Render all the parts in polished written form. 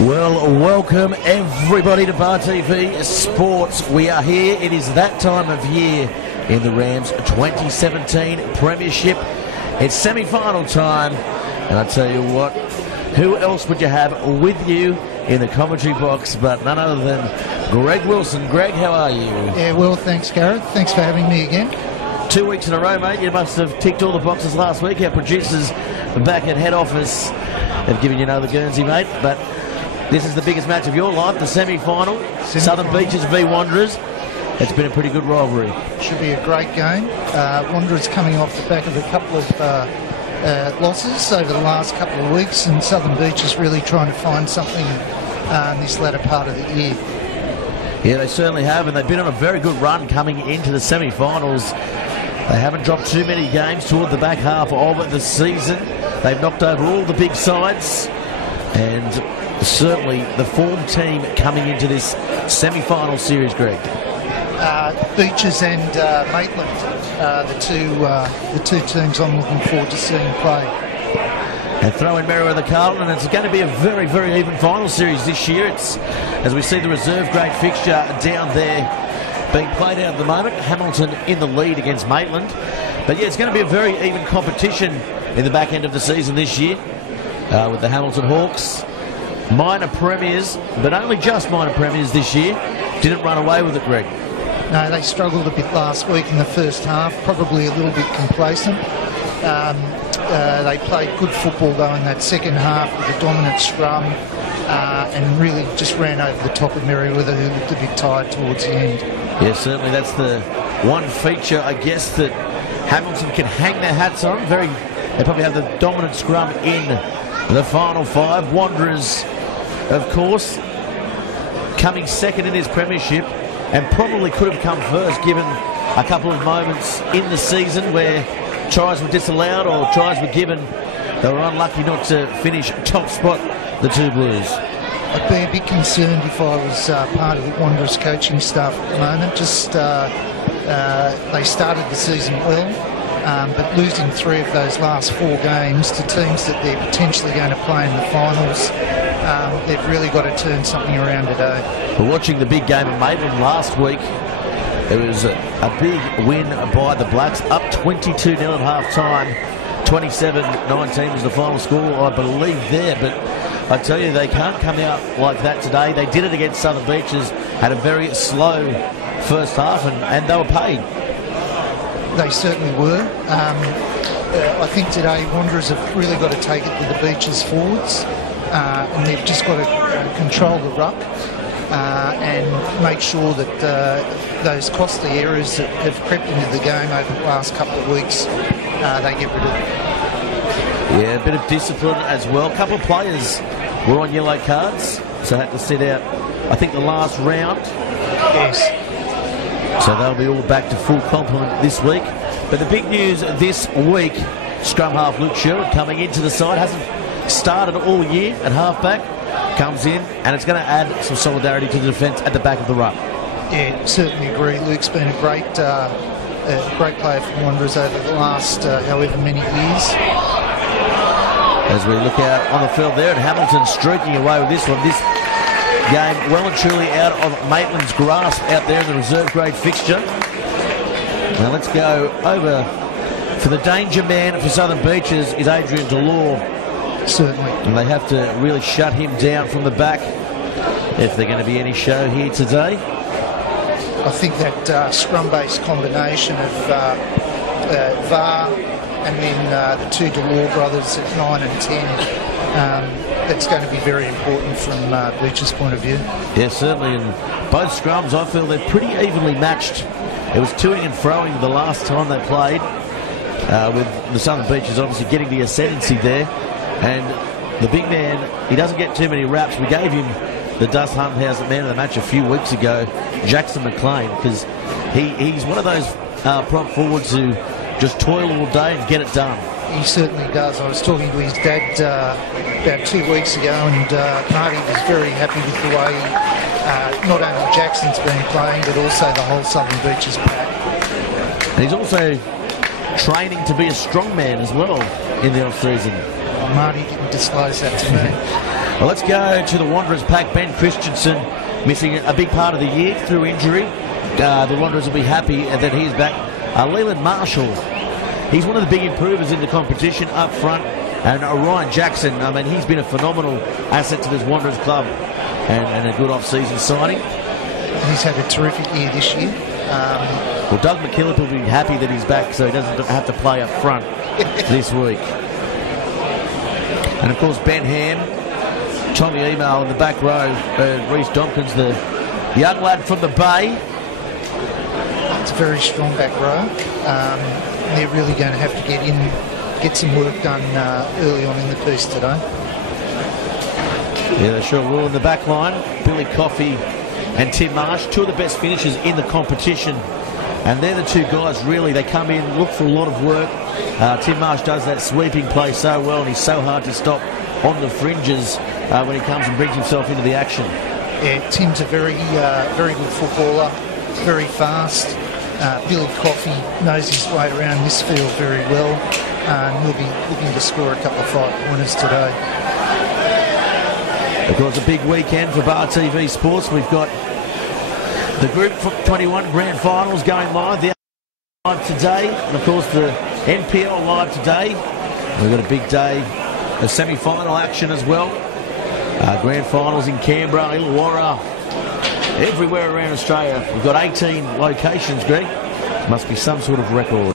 Well, welcome everybody to Bar TV Sports. We are here. It is that time of year in the Rams 2017 Premiership. It's semi-final time, and I tell you what, who else would you have with you in the commentary box but none other than Greg Wilson. Greg, how are you? Yeah, well, thanks, Gareth. Thanks for having me again. 2 weeks in a row, mate. You must have ticked all the boxes last week. Our producers back at head office have given you another Guernsey, mate, but this is the biggest match of your life, the semi-final. Southern Beaches v Wanderers. It's been a pretty good rivalry. Should be a great game. Wanderers coming off the back of a couple of losses over the last couple of weeks, and Southern Beaches really trying to find something in this latter part of the year. Yeah, they certainly have, and they've been on a very good run coming into the semi-finals. They haven't dropped too many games toward the back half of the season. They've knocked over all the big sides, and certainly the form team coming into this semi-final series, Greg. Beaches and Maitland, the two teams I'm looking forward to seeing play. And throw in Merriweather Carlton, and it's going to be a very, very even final series this year. It's, as we see the reserve grade fixture down there being played out at the moment. Hamilton in the lead against Maitland. But yeah, it's going to be a very even competition in the back end of the season this year with the Hamilton Hawks. Minor premiers, but only just minor premiers this year. Didn't run away with it, Greg. No, they struggled a bit last week in the first half, probably a little bit complacent. They played good football, though, in that second half with a dominant scrum and really just ran over the top of Merriweather, who looked a bit tired towards the end. Yeah, certainly that's the one feature, I guess, that Hamilton can hang their hats on. They probably have the dominant scrum in the final five. Wanderers, of course, coming second in his premiership, and probably could have come first given a couple of moments in the season where tries were disallowed or tries were given. They were unlucky not to finish top spot, the two Blues. I'd be a bit concerned if I was part of the Wanderers coaching staff at the moment. Just they started the season well, but losing 3 of those last 4 games to teams that they're potentially going to play in the finals, they've really got to turn something around today. We're watching the big game of Maitland last week. It was a big win by the Blacks, up 22-0 at half-time. 27-19 was the final score, I believe, there. But I tell you, they can't come out like that today. They did it against Southern Beaches, had a very slow first half, and they were paid. They certainly were. I think today Wanderers have really got to take it to the Beaches forwards, and they've just got to control the ruck and make sure that those costly errors that have crept into the game over the last couple of weeks, they get rid of them. Yeah, a bit of discipline as well. A couple of players were on yellow cards, so had to sit out, I think, the last round. Yes. So they'll be all back to full complement this week. But the big news this week, scrum half Luke Sherwood coming into the side, hasn't started all year at halfback, comes in, and it's going to add some solidarity to the defence at the back of the ruck. Yeah, certainly agree. Luke's been a great player for Wanderers over the last however many years. As we look out on the field there, and Hamilton streaking away with this one. This game well and truly out of Maitland's grasp out there in the reserve grade fixture. Now let's go over for the danger man for Southern Beaches is Adrian Delore. Certainly. And they have to really shut him down from the back if they're going to be any show here today. I think that scrum-based combination of VAR and then the two Delore brothers at 9 and 10, that's going to be very important from Beach's point of view. Yeah, certainly. And both scrums, I feel they're pretty evenly matched. It was toing and froing the last time they played, with the Southern Beaches obviously getting the ascendancy there. And the big man, he doesn't get too many raps. We gave him the Dust Hunthausen man of the match a few weeks ago, Jackson McLean, because he's one of those prop forwards who just toil all day and get it done. He certainly does. I was talking to his dad about 2 weeks ago, and Marty was very happy with the way not only Jackson's been playing, but also the whole Southern Beaches pack. And he's also training to be a strongman as well in the off-season. Marty didn't disclose that to me. Well, let's go to the Wanderers pack. Ben Christensen missing a big part of the year through injury. The Wanderers will be happy that he's back. Leland Marshall, he's one of the big improvers in the competition up front. And Ryan Jackson, I mean, he's been a phenomenal asset to this Wanderers club and a good off-season signing. He's had a terrific year this year. Well, Doug McKillop will be happy that he's back so he doesn't have to play up front this week. And, of course, Ben Ham, Tommy Email in the back row, Reece Dompkins, the young lad from the Bay. It's a very strong back row. They're really going to have to get some work done early on in the piece today. Yeah, they sure will. In the back line, Billy Coffey and Tim Marsh, two of the best finishers in the competition. And they're the two guys, really, they come in, look for a lot of work. Tim Marsh does that sweeping play so well, and he's so hard to stop on the fringes when he comes and brings himself into the action. Yeah, Tim's a very good footballer, very fast. Billy Coffey knows his way around this field very well, and he'll be looking to score a couple of 5-pointers today. Of course, a big weekend for Bar TV Sports. We've got the Group 21 Grand Finals going live. The live today, and of course the NPL live today. We've got a big day of semi-final action as well. Grand Finals in Canberra, Illawarra, everywhere around Australia. We've got 18 locations, Greg. Must be some sort of record.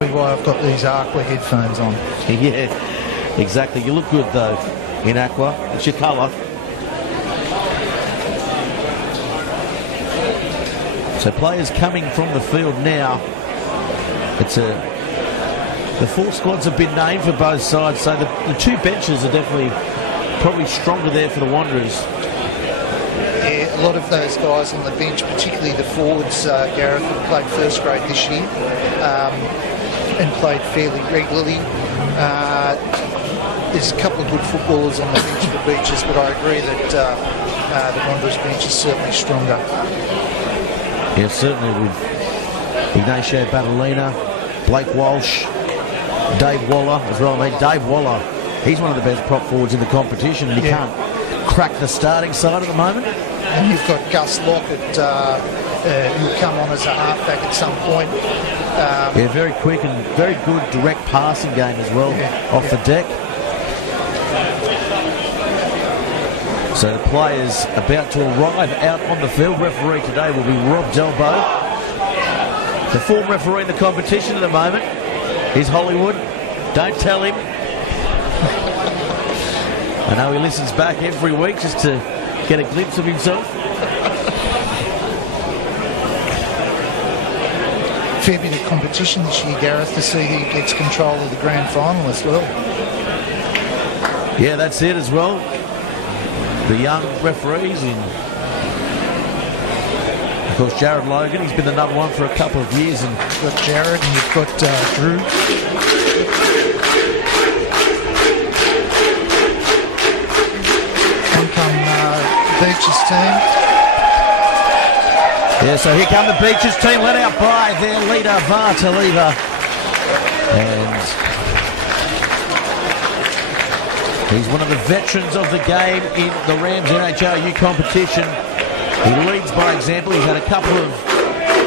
That's why I've got these Aqua headphones on. Yeah, exactly. You look good though in Aqua. It's your colour. So players coming from the field now. The four squads have been named for both sides, so the two benches are definitely probably stronger there for the Wanderers. Yeah, a lot of those guys on the bench, particularly the forwards, Gareth, who played first grade this year and played fairly regularly. There's a couple of good footballers on the bench for Beaches, but I agree that the Wanderers bench is certainly stronger. Yeah, certainly with Ignacio Badalina, Blake Walsh, Dave Waller as well. I mean, Dave Waller, he's one of the best prop forwards in the competition, and he can't crack the starting side at the moment. And you've got Gus Lockett, who'll come on as a halfback at some point. Yeah, very quick and very good direct passing game as well off the deck. So the players about to arrive out on the field. Referee today will be Rob Delbo. The form referee in the competition at the moment is Hollywood. Don't tell him. I know he listens back every week just to get a glimpse of himself. Fair bit of competition this year, Gareth, to see who gets control of the grand final as well. Yeah, that's it as well. The young referees in, of course, Jared Logan. He's been the number one for a couple of years. And you've got Jared and you've got Drew. On come Beaches team. Yeah, so here come the Beaches team, led out by their leader, Vartaliva. And he's one of the veterans of the game in the Rams NHRU competition. He leads by example. He's had a couple of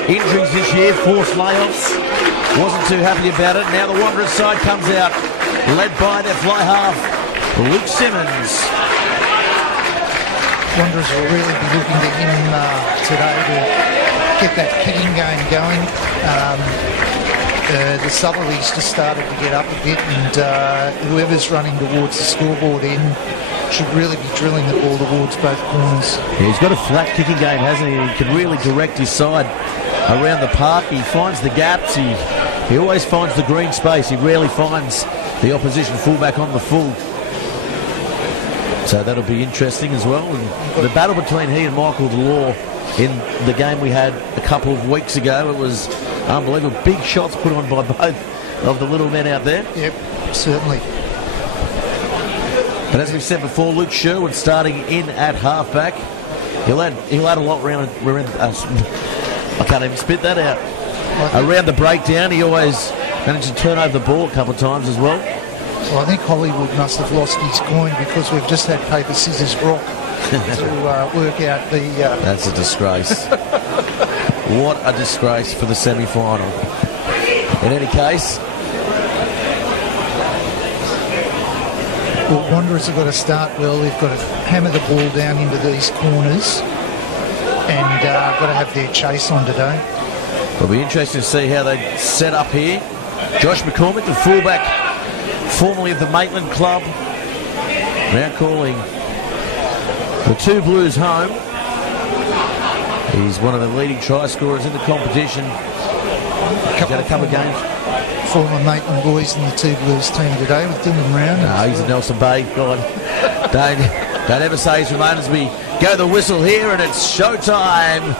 injuries this year, forced layoffs. Wasn't too happy about it. Now the Wanderers side comes out, led by their fly half, Luke Simmons. Wanderers will really be looking to him today to get that kicking game going. The Southerlies just started to get up a bit, and whoever's running towards the scoreboard end should really be drilling the ball towards both corners. Yeah, he's got a flat kicking game, hasn't he? He can really direct his side around the park. He finds the gaps. He always finds the green space. He rarely finds the opposition fullback on the full. So that'll be interesting as well. And the battle between he and Michael Delore in the game we had a couple of weeks ago, it was unbelievable. Big shots put on by both of the little men out there. Yep, certainly. But as we said before, Luke Sherwood starting in at halfback. He'll add a lot around I can't even spit that out. Around the breakdown, he always managed to turn over the ball a couple of times as well. Well, I think Hollywood must have lost his coin because we've just had paper, scissors, rock to work out the... That's a disgrace. What a disgrace for the semi-final. In any case... Well, Wanderers have got to start well. They've got to hammer the ball down into these corners and got to have their chase on today. It'll be interesting to see how they set up here. Josh McCormick, the fullback, formerly of the Maitland Club, now calling the two Blues home. He's one of the leading try scorers in the competition. He's got a couple of games. Former Maitland boys in the two Blues team today with Dylan Brown. No, he's a Nelson Bay. Go on. Don't ever say he's remained as we go the whistle here, and it's showtime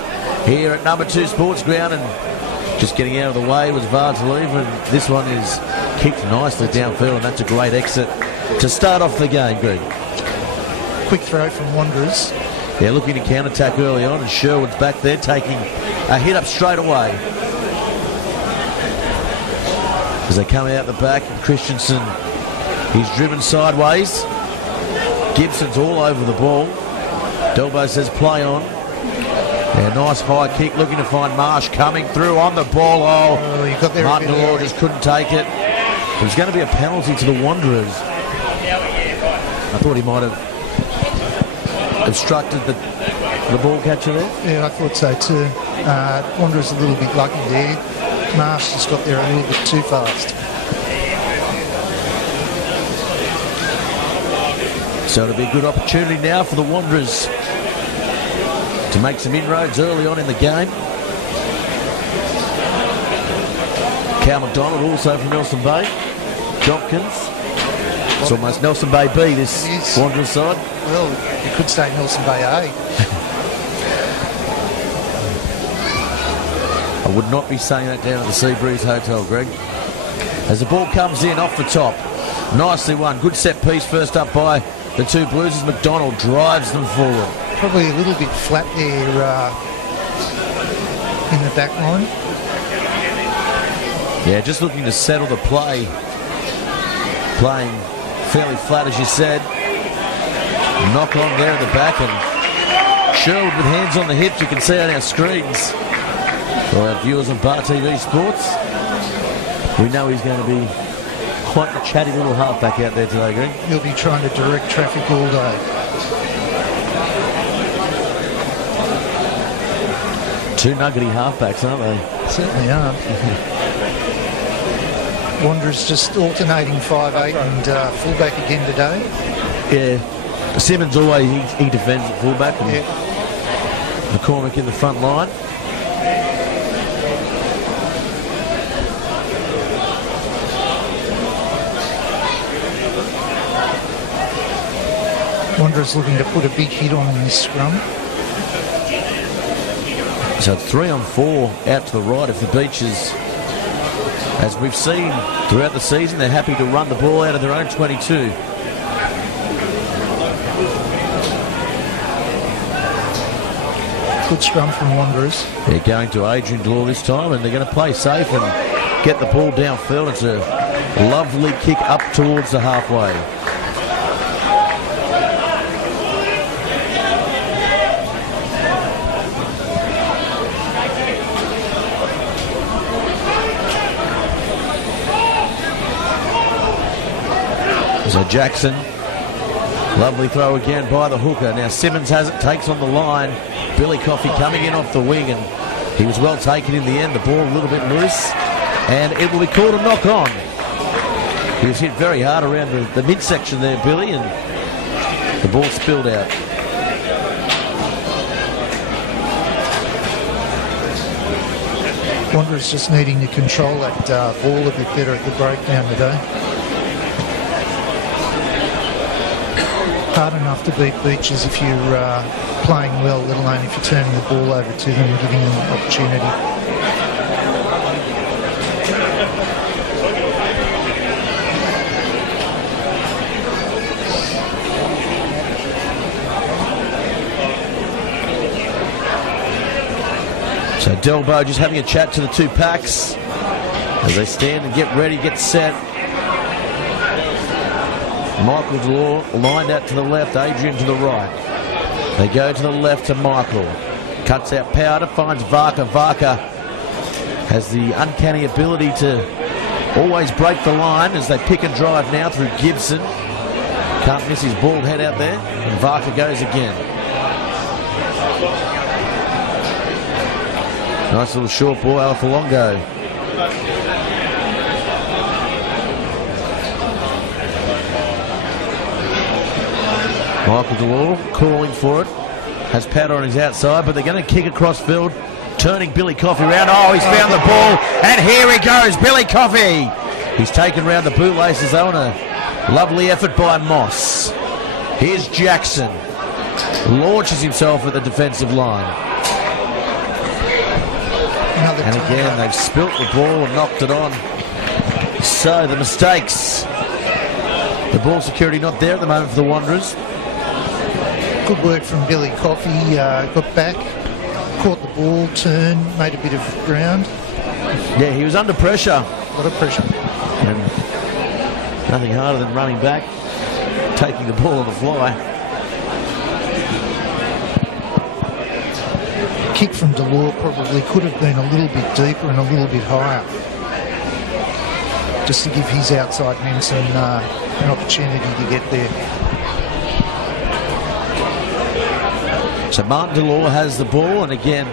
here at number 2 Sports Ground. And just getting out of the way was Vardsleeve, and this one is kicked nicely downfield, and that's a great exit to start off the game, Greg. Quick throw from Wanderers. Yeah, looking to counter-attack early on, and Sherwood's back there taking a hit up straight away. As they come out the back, Christensen, he's driven sideways. Gibson's all over the ball. Delbo says play on. Yeah, nice high kick, looking to find Marsh coming through on the ball. Oh, you got there. Martin Delore just couldn't take it. There's going to be a penalty to the Wanderers. I thought he might have obstructed the ball catcher there. Yeah, I thought so too. Wanderers a little bit lucky there. Marsh just got there a little bit too fast. So it'll be a good opportunity now for the Wanderers to make some inroads early on in the game. Cal McDonald also from Nelson Bay. Jopkins. It's almost Nelson Bay B, this Wanderers side. Well, you could say Nelson Bay A. I would not be saying that down at the Seabreeze Hotel, Greg. As the ball comes in off the top. Nicely won. Good set piece first up by the two Blues as McDonald drives them forward. Probably a little bit flat there in the back line. Yeah, just looking to settle the play. Playing fairly flat, as you said. Knock on there at the back, and Sherwood with hands on the hips. You can see on our screens. For our viewers on Bar TV Sports, we know he's going to be quite a chatty little halfback out there today, Greg. He'll be trying to direct traffic all day. Two nuggety halfbacks, aren't they? Certainly are. Wanderers just alternating 5'8" and fullback again today. Yeah. Simmons always, he defends at fullback. And McCormick in the front line. Wanderers looking to put a big hit on in this scrum. So it's 3 on 4 out to the right of the Beaches. As we've seen throughout the season, they're happy to run the ball out of their own 22. Good scrum from Wanderers. They're going to Adrian Delore this time, and they're going to play safe and get the ball downfield. It's a lovely kick up towards the halfway. So Jackson, lovely throw again by the hooker. Now Simmons has it, takes on the line. Billy Coffey coming in off the wing, and he was well taken in the end. The ball a little bit loose, and it will be called a knock on. He was hit very hard around the midsection there, Billy, and the ball spilled out. Wanderers just needing to control that ball a bit better at the breakdown today. Hard enough to beat Beaches if you're playing well, let alone if you're turning the ball over to them and giving them an opportunity. So Delbo just having a chat to the two packs as they stand and get ready, get set. Michael Delore lined out to the left, Adrian to the right. They go to the left to Michael. Cuts out Powder, finds Varka. Varka has the uncanny ability to always break the line as they pick and drive now through Gibson. Can't miss his bald head out there. And Varka goes again. Nice little short ball out for Longo. Michael Delore calling for it. Has Powder on his outside, but they're going to kick across field. Turning Billy Coffey around. Oh, he's found the ball. And here he goes, Billy Coffey. He's taken round the bootlaces though, and a lovely effort by Moss. Here's Jackson. Launches himself at the defensive line. And again, they've spilt the ball and knocked it on. So the mistakes. The ball security not there at the moment for the Wanderers. Good work from Billy Coffey. Got back, caught the ball, turned, made a bit of ground. Yeah, he was under pressure. A lot of pressure. And nothing harder than running back, taking the ball on the fly. Kick from Delore probably could have been a little bit deeper and a little bit higher, just to give his outside men some an opportunity to get there. So Martin Delore has the ball, and again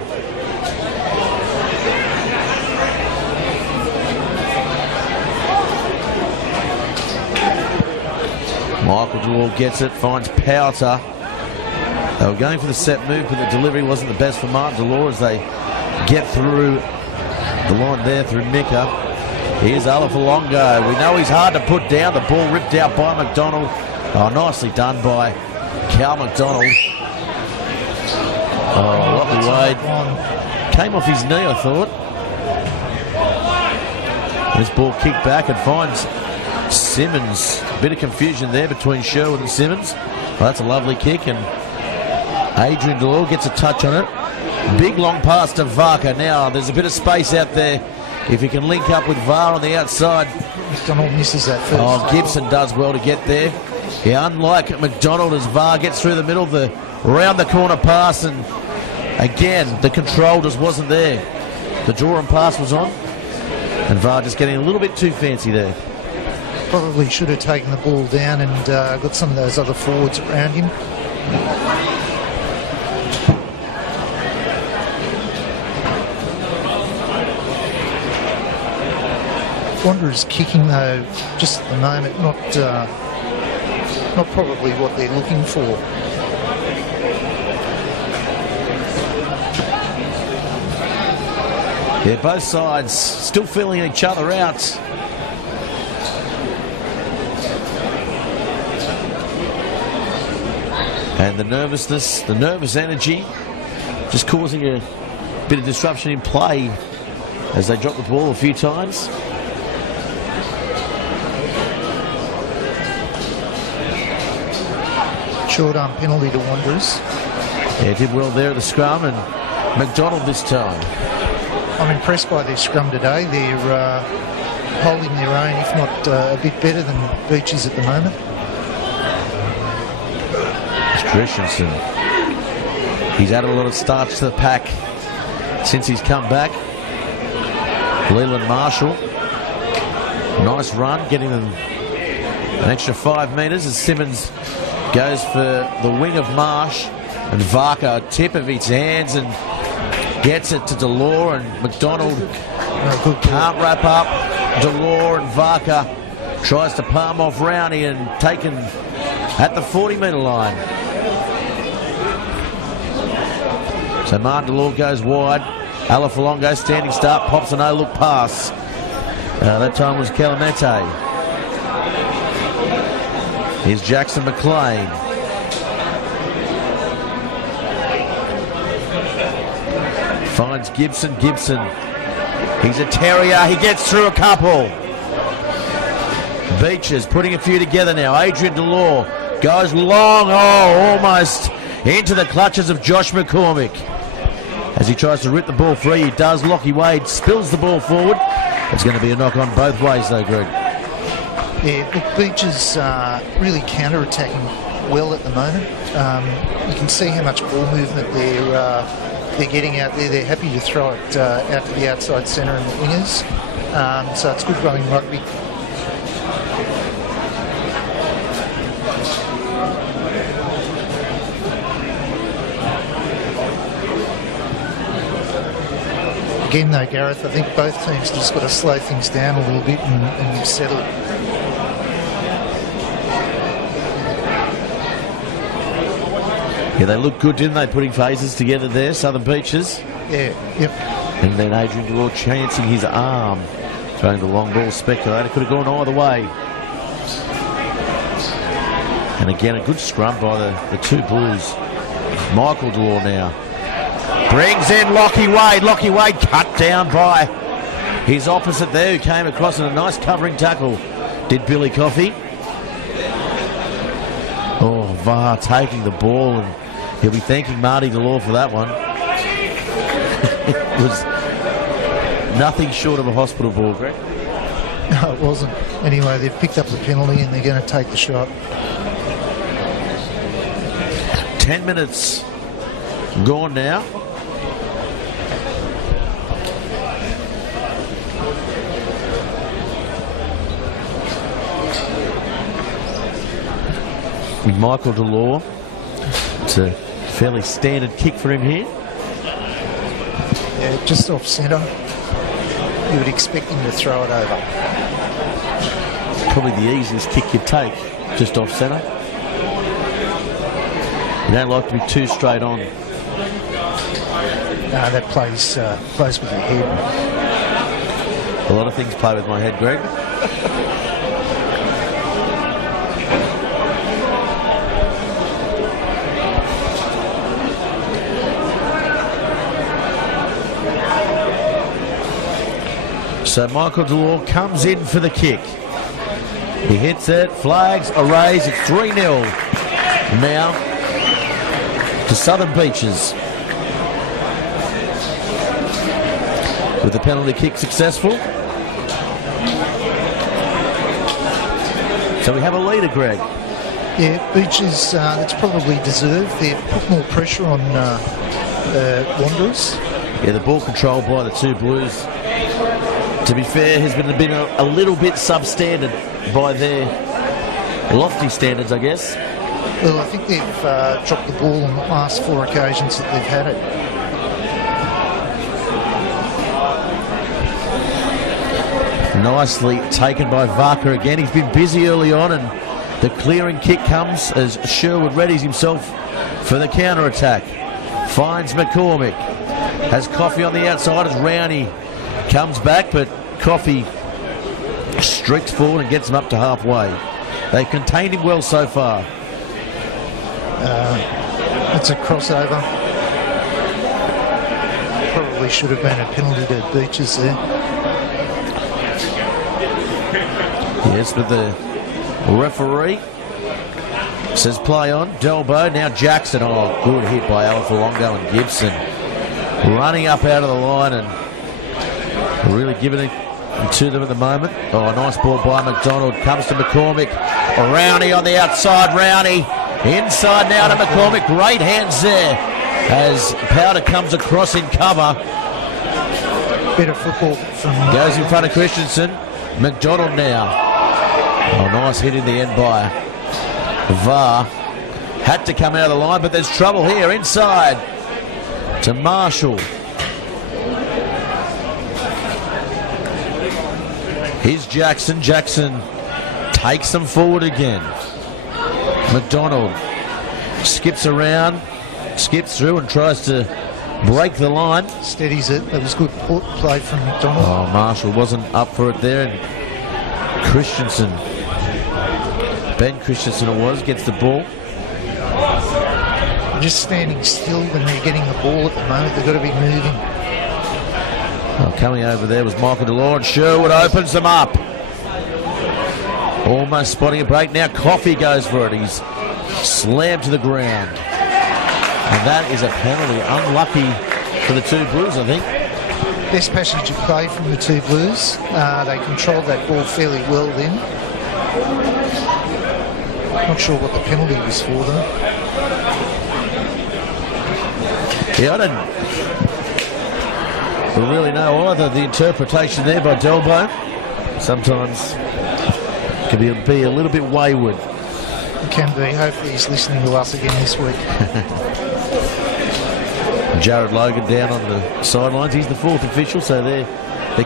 Michael Delore gets it, finds Powder. They were going for the set move, but the delivery wasn't the best for Martin Delore as they get through the line there through Mika. Here's Alafalongo. We know he's hard to put down. The ball ripped out by McDonald. Oh, nicely done by Cal McDonald. Oh, lovely Wade. Came off his knee, I thought. This ball kicked back and finds Simmons. Bit of confusion there between Sherwood and Simmons. Well, that's a lovely kick, and Adrian Delore gets a touch on it. Big long pass to Varka. Now there's a bit of space out there. If he can link up with Var on the outside. McDonald misses that first. Oh, Gibson does well to get there. Yeah, unlike McDonald, as Var gets through the middle, the round the corner pass, and again the control just wasn't there. The draw and pass was on, and Var just getting a little bit too fancy there. Probably should have taken the ball down and got some of those other forwards around him. Wanderers kicking though, just at the moment, not probably what they're looking for. Yeah, both sides still feeling each other out. And the nervousness, the nervous energy, just causing a bit of disruption in play as they drop the ball a few times. Short arm penalty to Wanderers. Yeah, did well there at the scrum, and McDonald this time. I'm impressed by their scrum today. They're holding their own, if not a bit better than Beaches at the moment. Christensen. He's added a lot of starch to the pack since he's come back. Leland Marshall. Nice run, getting them an extra 5 metres as Simmons goes for the wing of Marsh, and Varka, a tip of his hands, and gets it to Delore, and McDonald can't wrap up. Delore and Varka tries to palm off Rowney and taken at the 40-metre line. So Martin Delore goes wide. Alafalongo standing start, pops a no-look pass. That time was Calamete. Here's Jackson McLean. Finds Gibson. Gibson. He's a terrier. He gets through a couple. Beaches putting a few together now. Adrian Delore goes long. Oh, almost into the clutches of Josh McCormick. As he tries to rip the ball free, he does. Lockie Wade spills the ball forward. It's going to be a knock on both ways though, Greg. Yeah, look, Beach is really counter-attacking well at the moment. You can see how much ball movement they're getting out there. They're happy to throw it out to the outside centre and the wingers. So it's good running rugby. Again, though, Gareth, I think both teams just got to slow things down a little bit and settle. Yeah, they look good, didn't they, putting phases together there, Southern Beaches? Yeah, yep. And then Adrian Delore chancing his arm, throwing the long ball speculator. Could have gone either way. And again, a good scrum by the two Blues. Michael Delore now. Brings in Lockie Wade. Lockie Wade cut down by his opposite there, who came across in a nice covering tackle. Did Billy Coffey. Oh, VAR taking the ball, and he'll be thanking Marty Delore for that one. It was nothing short of a hospital ball, Greg. No, it wasn't. Anyway, they've picked up the penalty and they're going to take the shot. 10 minutes gone now. With Michael Delore. It's a fairly standard kick for him here. Yeah, just off centre. You would expect him to throw it over. Probably the easiest kick you'd take, just off centre. You don't like to be too straight on. No, that plays with your head. A lot of things play with my head, Greg. So Michael Delore comes in for the kick. He hits it, flags are raised, it's 3-0 now to Southern Beaches. With the penalty kick successful. So we have a leader, Greg. Yeah, Beaches, that's probably deserved. They've put more pressure on Wanderers. Yeah, the ball controlled by the two Blues, to be fair, has been a little bit substandard by their lofty standards, I guess. Well, I think they've dropped the ball on the last 4 occasions that they've had it. Nicely taken by Varker again. He's been busy early on, and the clearing kick comes as Sherwood readies himself for the counter-attack. Finds McCormick. Has Coffey on the outside as Rowney comes back, but Coffey streaks forward and gets him up to halfway. They've contained him well so far. It's a crossover. Probably should have been a penalty to Beaches there. Yes, but the referee says play on. Delbo, now Jackson. Oh, good hit by Alafalongo and Gibson. Running up out of the line and really giving it to them at the moment. Oh, a nice ball by McDonald. Comes to McCormick. Rowney on the outside. Rowney inside now to McCormick. Great hands there as Powder comes across in cover. Better football from... Goes in front of Christensen. McDonald now. Oh, nice hit in the end by VAR. Had to come out of the line, but there's trouble here inside to Marshall. Here's Jackson. Jackson takes them forward again. McDonald skips around, skips through and tries to break the line. Steadies it. That was good play from McDonald. Oh, Marshall wasn't up for it there. And Christensen, Ben Christensen it was, gets the ball. Just standing still when they're getting the ball at the moment. They've got to be moving. Oh, coming over there was Michael Delore, and Sherwood opens them up. Almost spotting a break. Now Coffey goes for it. He's slammed to the ground. And that is a penalty. Unlucky for the two Blues, I think. Best passage of play from the two Blues. They controlled that ball fairly well then. Not sure what the penalty was for, though. Yeah, I don't really know either. The interpretation there by Delbo sometimes can be a little bit wayward. It can be. Hopefully he's listening to us again this week. Jared Logan down on the sidelines. He's the fourth official, so they're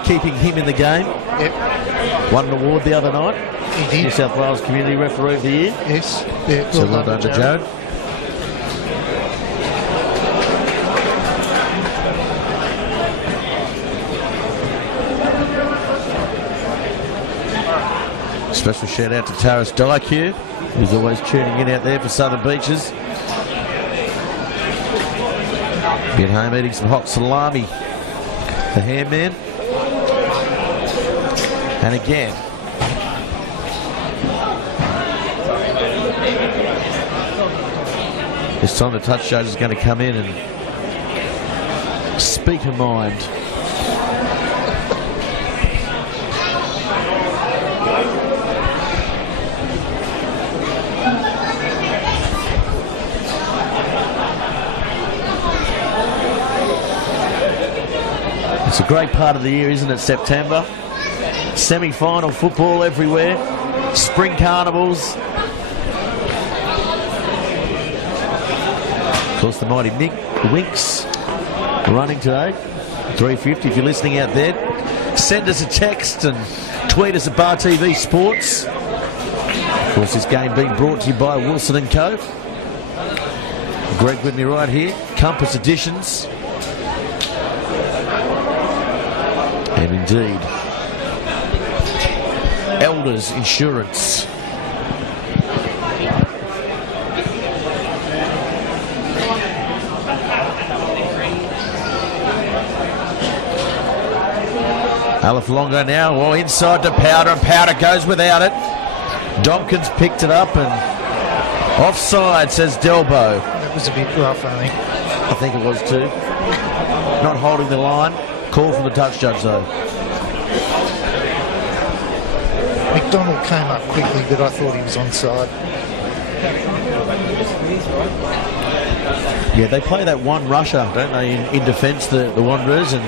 keeping him in the game. Yep. Won an award the other night. He did. New South Wales Community Referee of the Year. Yes. Yeah, So well done to Jared. Special shout out to Taris Dyke, who's always tuning in out there for Southern Beaches. Get home eating some hot salami. The handman. And again, this time the touch judge is going to come in and speak her mind. It's a great part of the year, isn't it? September. Semi-final football everywhere. Spring carnivals. Of course, the mighty Nick Winks running today. 350 if you're listening out there. Send us a text and tweet us at Bar TV Sports. Of course, this game being brought to you by Wilson & Co. Greg with me right here. Compass Editions. And indeed, Elders Insurance. Aleph Longo now, well, inside to Powder, and Powder goes without it. Donkins picked it up and offside, says Delbo. That was a bit rough, I think it was too. Not holding the line. Call from the touch judge, though. McDonald came up quickly, but I thought he was onside. Yeah, they play that one rusher, don't they, in defence, the Wanderers, and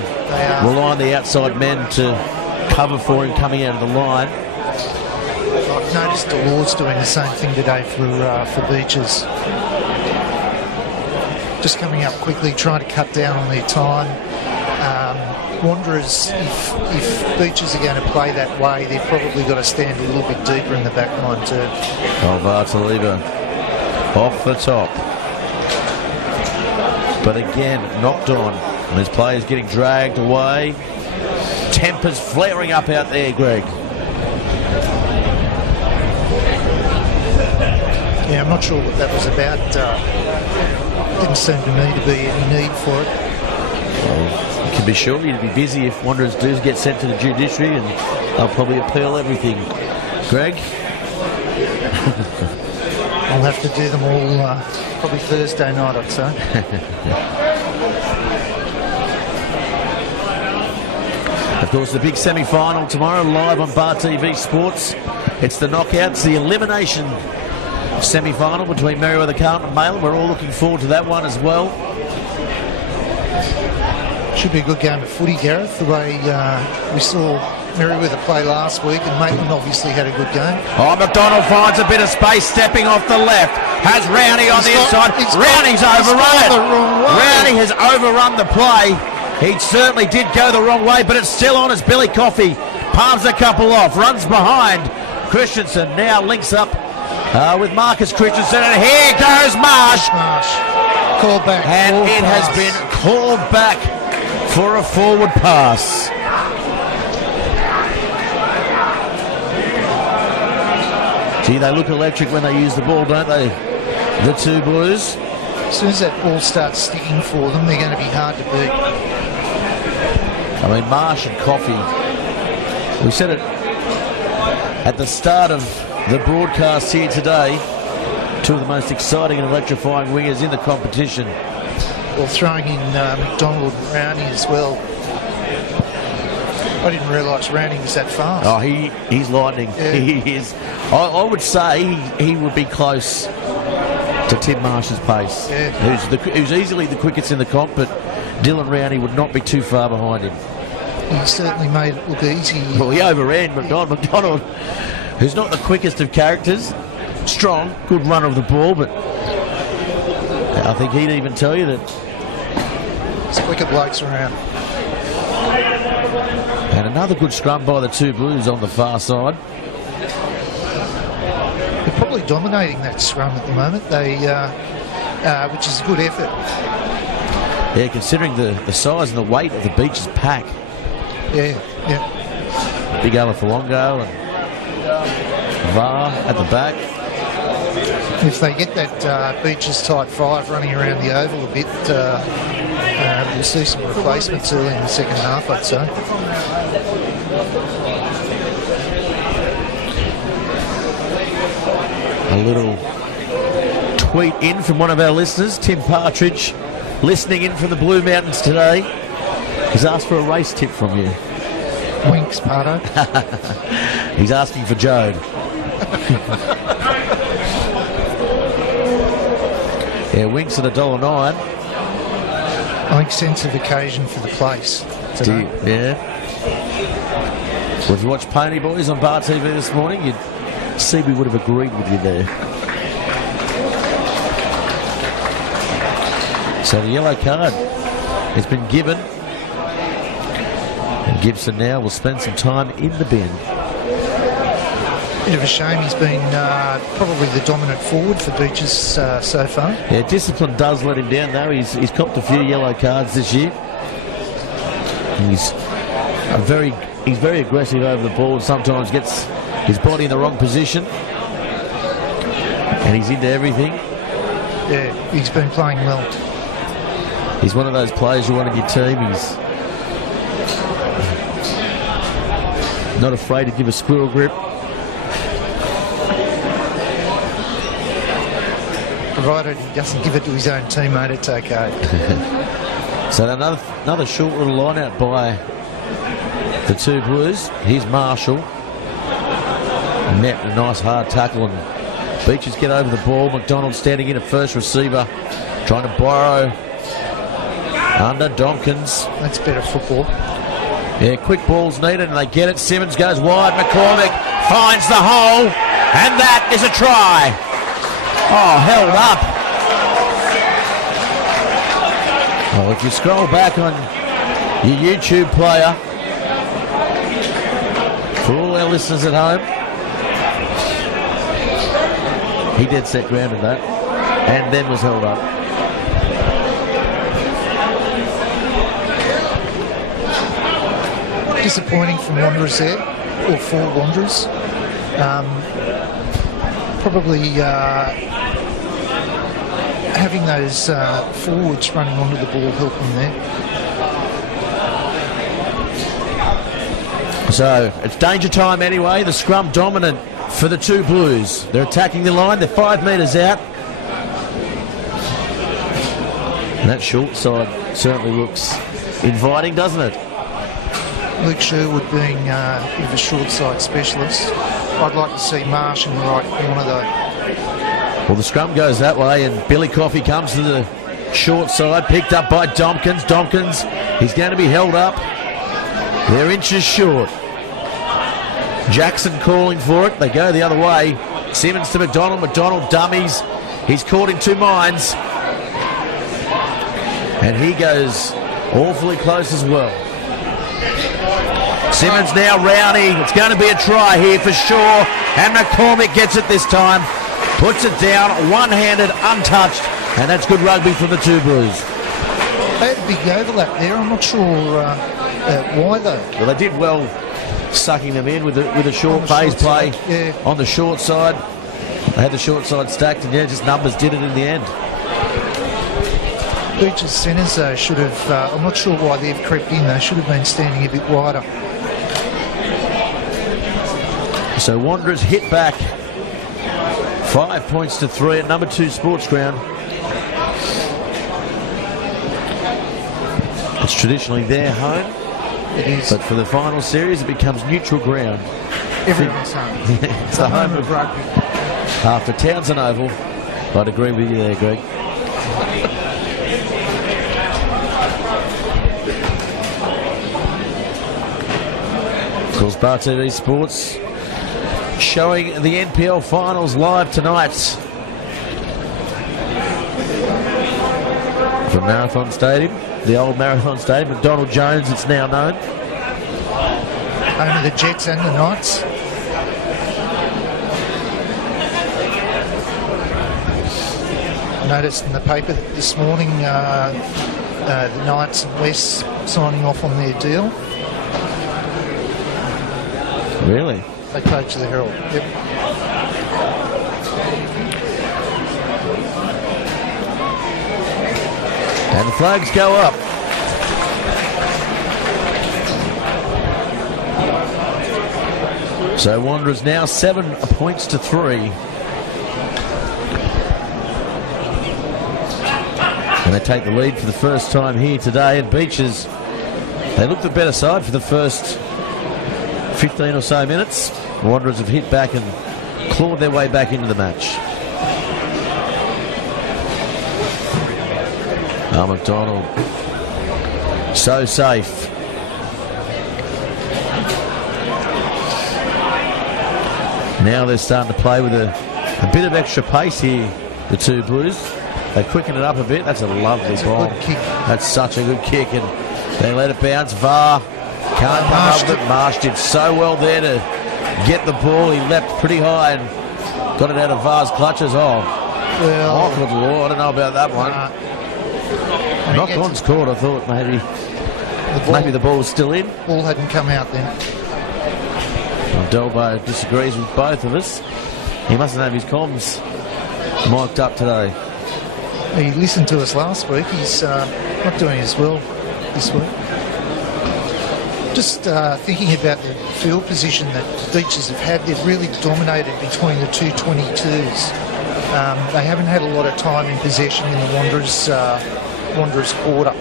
rely on the outside men to cover for him coming out of the line. I've noticed the Lord's doing the same thing today for Beaches. Just coming up quickly, trying to cut down on their time. Wanderers, if Beaches are going to play that way, they've probably got to stand a little bit deeper in the back line too. Oh, Bartoliva off the top. But again, knocked on. And his players getting dragged away. Tempers flaring up out there, Greg. Yeah, I'm not sure what that was about. Didn't seem to me to be any need for it. Well, you can be sure you'd be busy if Wanderers do get sent to the judiciary, and they'll probably appeal everything. Greg? I'll have to do them all probably Thursday night, I'd say. Of course, the big semi-final tomorrow, live on Bar TV Sports. It's the knockouts, the elimination semi-final between Merewether Carlton and Malin. We're all looking forward to that one as well. Should be a good game of footy, Gareth, the way we saw Merewether play last week, and Maitland obviously had a good game. Oh, McDonald finds a bit of space, stepping off the left. Has Rowney on the inside. Rowney's overrun it. Rowney has overrun the play. He certainly did go the wrong way, but it's still on as Billy Coffey palms a couple off, runs behind. Christensen now links up with Marcus Christensen, and here goes Marsh. Called back. And it has been called back for a forward pass. Gee, they look electric when they use the ball, don't they? The two Blues. As soon as that ball starts sticking for them, they're going to be hard to beat. I mean, Marsh and Coffey. We said it at the start of the broadcast here today. Two of the most exciting and electrifying wingers in the competition. Well, throwing in McDonald and Rowney as well. I didn't realise Rowney was that fast. Oh, he's lightning. Yeah. He is. I would say he would be close to Tim Marsh's pace. Yeah. Who's easily the quickest in the comp, but Dylan Rowney would not be too far behind him. He certainly made it look easy. Well, he overran McDonald. McDonald, who's not the quickest of characters, strong, good runner of the ball, but I think he'd even tell you that. There's quicker blokes around. And another good scrum by the two Blues on the far side. They're probably dominating that scrum at the moment, which is a good effort. Yeah, considering the size and the weight of the Beaches pack. Yeah. Big Alafalongo and VAR at the back. If they get that Beaches tight 5 running around the oval a bit, we'll see some replacements early in the second half, I'd say. A little tweet in from one of our listeners, Tim Partridge, listening in from the Blue Mountains today. He's asked for a race tip from you. Winks, Pardo. He's asking for Jode. Yeah, Winks at $1.09. I think sense of occasion for the place today. Yeah. Well, if you watched Pony Boys on Bar TV this morning, you'd see we would have agreed with you there. So the yellow card has been given. And Gibson now will spend some time in the bin. Bit of a shame he's been probably the dominant forward for Beaches so far. Yeah, discipline does let him down though. He's copped a few yellow cards this year. He's very aggressive over the ball and sometimes gets his body in the wrong position. And he's into everything. Yeah, he's been playing well. He's one of those players you want in your team. He's not afraid to give a squirrel grip. Provided he doesn't give it to his own teammate, it's okay. So another short little line out by the two Blues. Here's Marshall. Met a nice hard tackle and Beaches get over the ball. McDonald standing in at first receiver, trying to borrow under Domkins. That's better football. Yeah, quick balls needed and they get it. Simmons goes wide. McCormick finds the hole and that is a try. Oh, held up. Well, if you scroll back on your YouTube player, for all our listeners at home, he dead set grounded that and then was held up. Disappointing from Wanderers there, or for Wanderers. Probably having those forwards running onto the ball help them there. So it's danger time anyway. The scrum dominant for the two Blues. They're attacking the line. They're 5 metres out. And that short side certainly looks inviting, doesn't it? Luke Sherwood being a bit of a short side specialist. I'd like to see Marsh in the right corner though. Well, the scrum goes that way and Billy Coffey comes to the short side, picked up by Domkins. Domkins, he's going to be held up. They're inches short. Jackson calling for it. They go the other way. Simmons to McDonald. McDonald dummies. He's caught in two minds. And he goes awfully close as well. Simmons now Rowney. It's going to be a try here for sure. And McCormick gets it this time. Puts it down, one-handed, untouched. And that's good rugby from the two Blues. They had a big overlap there. I'm not sure why though. Well, they did well sucking them in with a short phase play on the short side. They had the short side stacked and just numbers did it in the end. Beaches centres though should have, I'm not sure why they've crept in, they should have been standing a bit wider. So Wanderers hit back 5 points to 3 at number 2 Sports Ground. It's traditionally their home. It is. But for the final series, it becomes neutral ground. Everyone's home. It's the home of rugby. After Townsend Oval. I'd agree with you there, Greg. Of course, Bar TV Sports showing the NPL finals live tonight from Marathon Stadium, the old Marathon Stadium, McDonald Jones, it's now known. Home of the Jets and the Knights. I noticed in the paper this morning the Knights and West signing off on their deal. Really? They coach the Herald. Yep. And the flags go up. So Wanderers now 7 points to 3. And they take the lead for the first time here today. And Beaches, they looked the better side for the first 15 or so minutes. Wanderers have hit back and clawed their way back into the match. McDonald, so safe. Now they're starting to play with a bit of extra pace here, the two Blues. They quicken it up a bit. That's a lovely ball. That's such a good kick, and they let it bounce. VAR can't come up with it. Marsh did so well there to get the ball. He leapt pretty high and got it out of VAR's clutches. Oh, well, good Lord, I don't know about that one. Knock on's caught. I thought maybe the ball was still in. Ball hadn't come out then. Delbo disagrees with both of us. He mustn't have his comms mic'd up today. He listened to us last week. He's not doing as well this week. Just thinking about the field position that the Beaches have had, they've really dominated between the two 22s. They haven't had a lot of time in possession in the Wanderers quarter.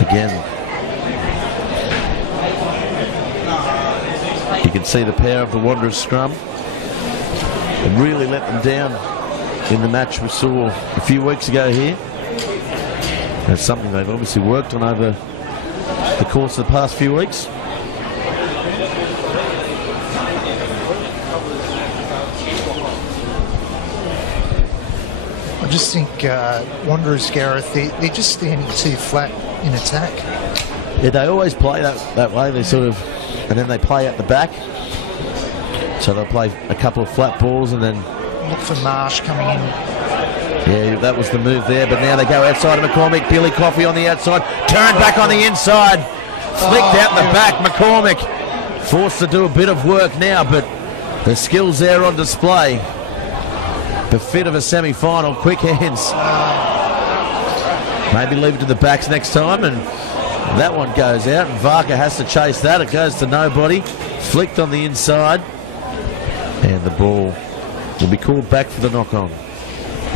Again, you can see the power of the Wanderers scrum. It really let them down in the match we saw a few weeks ago here. That's something they've obviously worked on over the course of the past few weeks. I just think Wanderers, Gareth, they're just standing too flat in attack. Yeah, they always play that way. They sort of, and then they play at the back. So they'll play a couple of flat balls and then look for Marsh coming in. Yeah, that was the move there. But now they go outside of McCormick. Billy Coffey on the outside, turned back on the inside, flicked out the back. McCormick forced to do a bit of work now, but the skills there on display. The fit of a semi-final, quick hands. Maybe leave it to the backs next time, and that one goes out, and Varka has to chase that. It goes to nobody. Flicked on the inside, and the ball will be called back for the knock-on.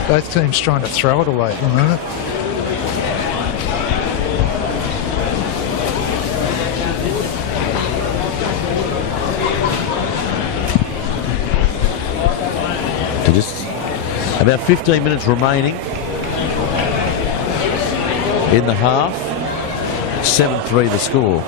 Both teams trying to throw it away at the moment. Just about 15 minutes remaining in the half. 7-3 the score.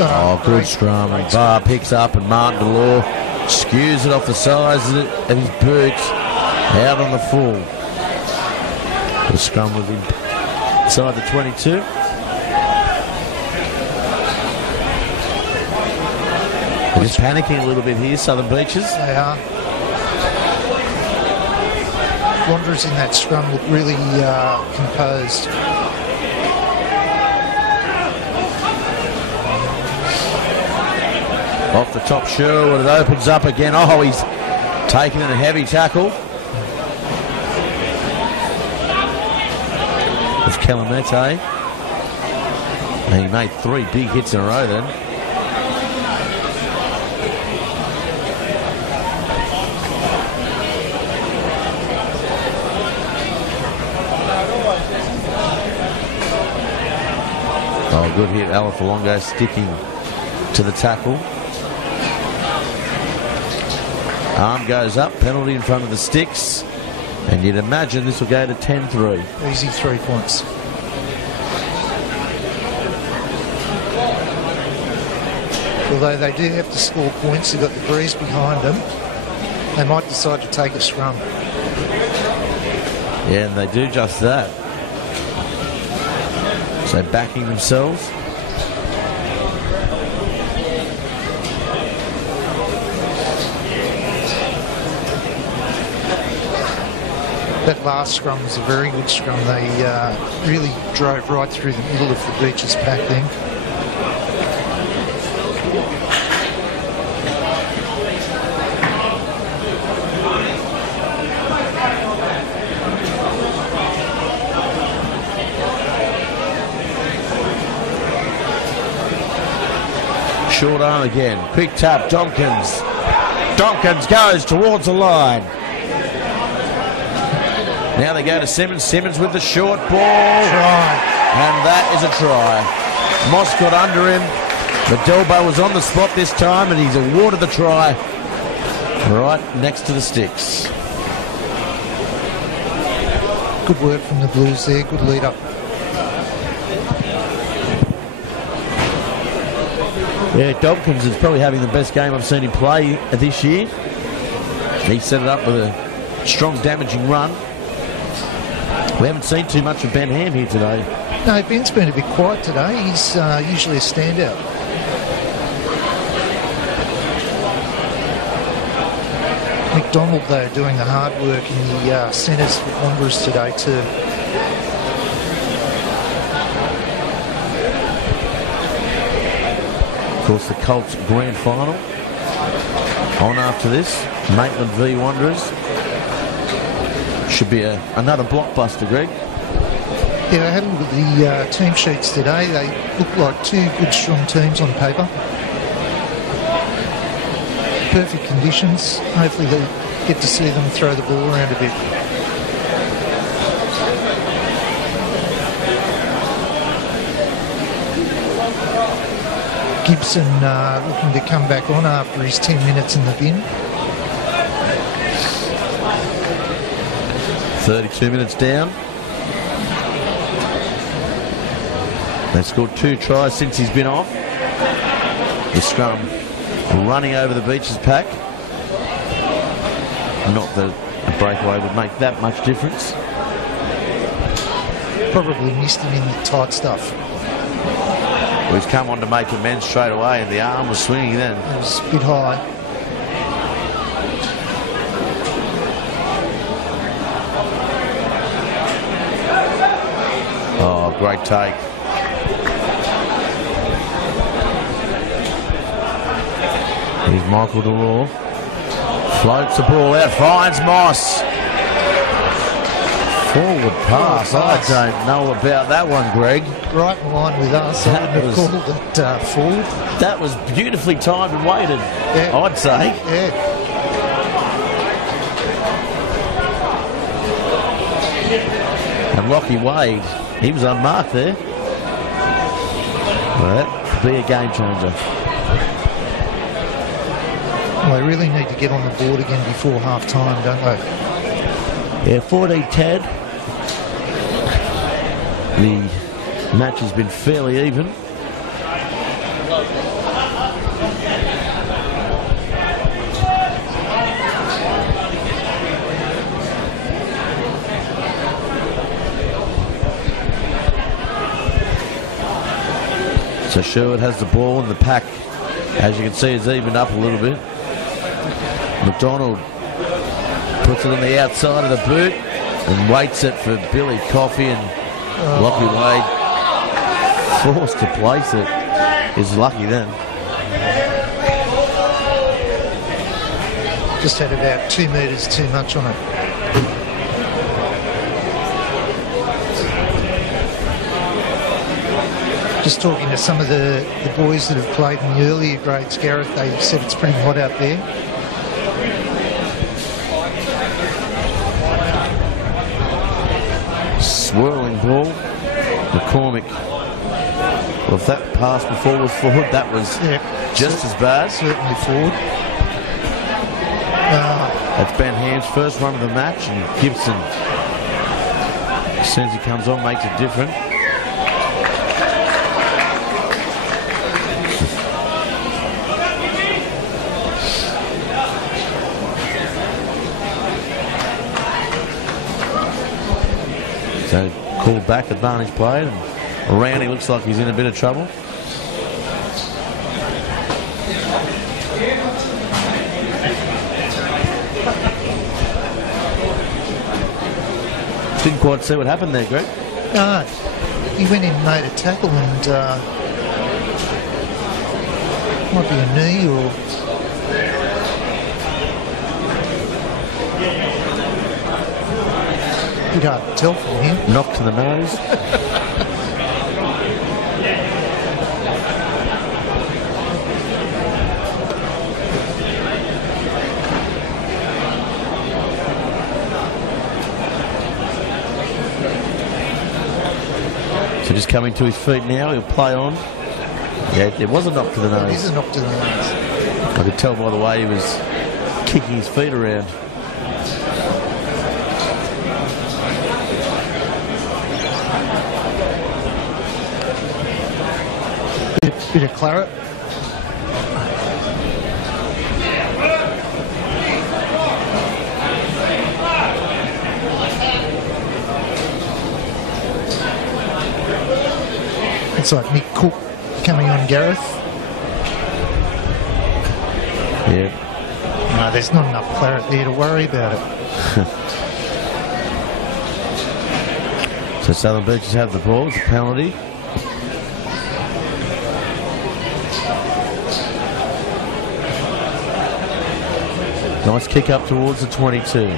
Oh, good scrum. And Barr picks up, and Martin Delore skews it off the sides of his boots out on the full. The scrum was inside the 22. They're just panicking a little bit here, Southern Beaches. They are. Wanderers in that scrum look really composed. Off the top, Sherwood, it opens up again. Oh, he's taken in a heavy tackle. Of Calamete. And he made 3 big hits in a row then. Oh, good hit. Alafalongo sticking to the tackle. Arm goes up, penalty in front of the sticks, and you'd imagine this will go to 10-3. Easy 3 points. Although they do have to score points, they've got the breeze behind them. They might decide to take a scrum. Yeah, and they do just that. So backing themselves. That last scrum was a very good scrum. They really drove right through the middle of the Beaches pack then. Short arm again. Quick tap, Donkins. Donkins goes towards the line. Now they go to Simmons. Simmons with the short ball. Try. And that is a try. Moss got under him. But Delbo was on the spot this time and he's awarded the try right next to the sticks. Good work from the Blues there. Good lead up. Yeah, Dobkins is probably having the best game I've seen him play this year. He set it up with a strong damaging run. We haven't seen too much of Ben Ham here today. No, Ben's been a bit quiet today. He's usually a standout. McDonald, though, doing the hard work in the centres for Wanderers today too. Of course, the Colts grand final on after this. Maitland v Wanderers. Should be another blockbuster, Greg. Yeah, I had a look at the team sheets today. They look like 2 good, strong teams on paper. Perfect conditions. Hopefully they'll get to see them throw the ball around a bit. Gibson looking to come back on after his 10 minutes in the bin. 32 minutes down. They've scored 2 tries since he's been off. The scrum running over the Beaches pack. Not that a breakaway would make that much difference. Probably missed him in the tight stuff. Well, he's come on to make amends straight away and the arm was swinging then. It was a bit high. Oh, great take. Here's Michael DeRaw. Floats the ball out, finds Moss. Forward pass. I don't know about that one, Greg. Right in line with us. I wouldn't have called it forward. That was beautifully timed and weighted, Yeah. I'd say. Yeah. And Lockie Wade, he was unmarked there. Well, that could be a game changer. Well, they really need to get on the board again before half time, don't they? Yeah, 14-10. The match has been fairly even. So Sherwood has the ball and the pack As you can see, it's evened up a little bit. McDonald puts it on the outside of the boot and waits it for Billy Coffey, and Lockie Wade forced to place it. He's lucky then. Just had about 2 metres too much on it. Just talking to some of the boys that have played in the earlier grades, Gareth, they said it's pretty hot out there. Swirling ball. McCormick. Well, if that pass before was forward, that was just as bad. Certainly forward. That's Ben Ham's first run of the match, and Gibson, as soon as he comes on, makes it different. So called back, advantage played, and around he looks like he's in a bit of trouble. Didn't quite see what happened there, Greg. No, he went in and made a tackle, and might be a knee or... Bit hard to tell from him. Knock to the nose. So just coming to his feet now, he'll play on. Yeah, it was a knock to the nose. It is a knock to the nose. I could tell by the way he was kicking his feet around. Bit of claret. It's like Nick Cook coming on Gareth. Yeah. No, there's not enough claret there to worry about it. So Southern Beaches have the ball. It's a penalty. Nice kick up towards the 22.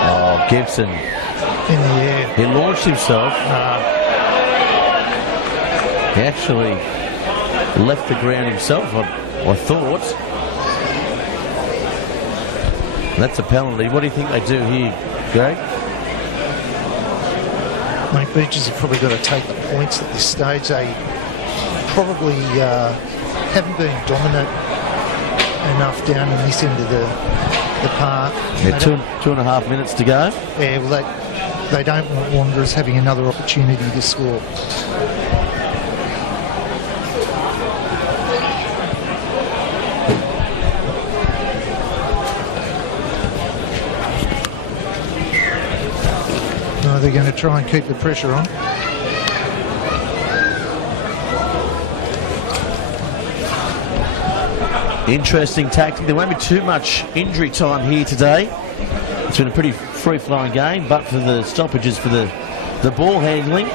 Oh, Gibson. In the air. He launched himself. He actually left the ground himself, I thought. That's a penalty. What do you think they do here, Greg? I think Beaches have probably got to take the points at this stage. They probably haven't been dominant enough down in this end of the park. Yeah, two and a half minutes to go. Yeah, well, they don't want Wanderers having another opportunity to score. They're going to try and keep the pressure on. Interesting tactic. There won't be too much injury time here today. It's been a pretty free-flowing game, but for the stoppages for the ball handling.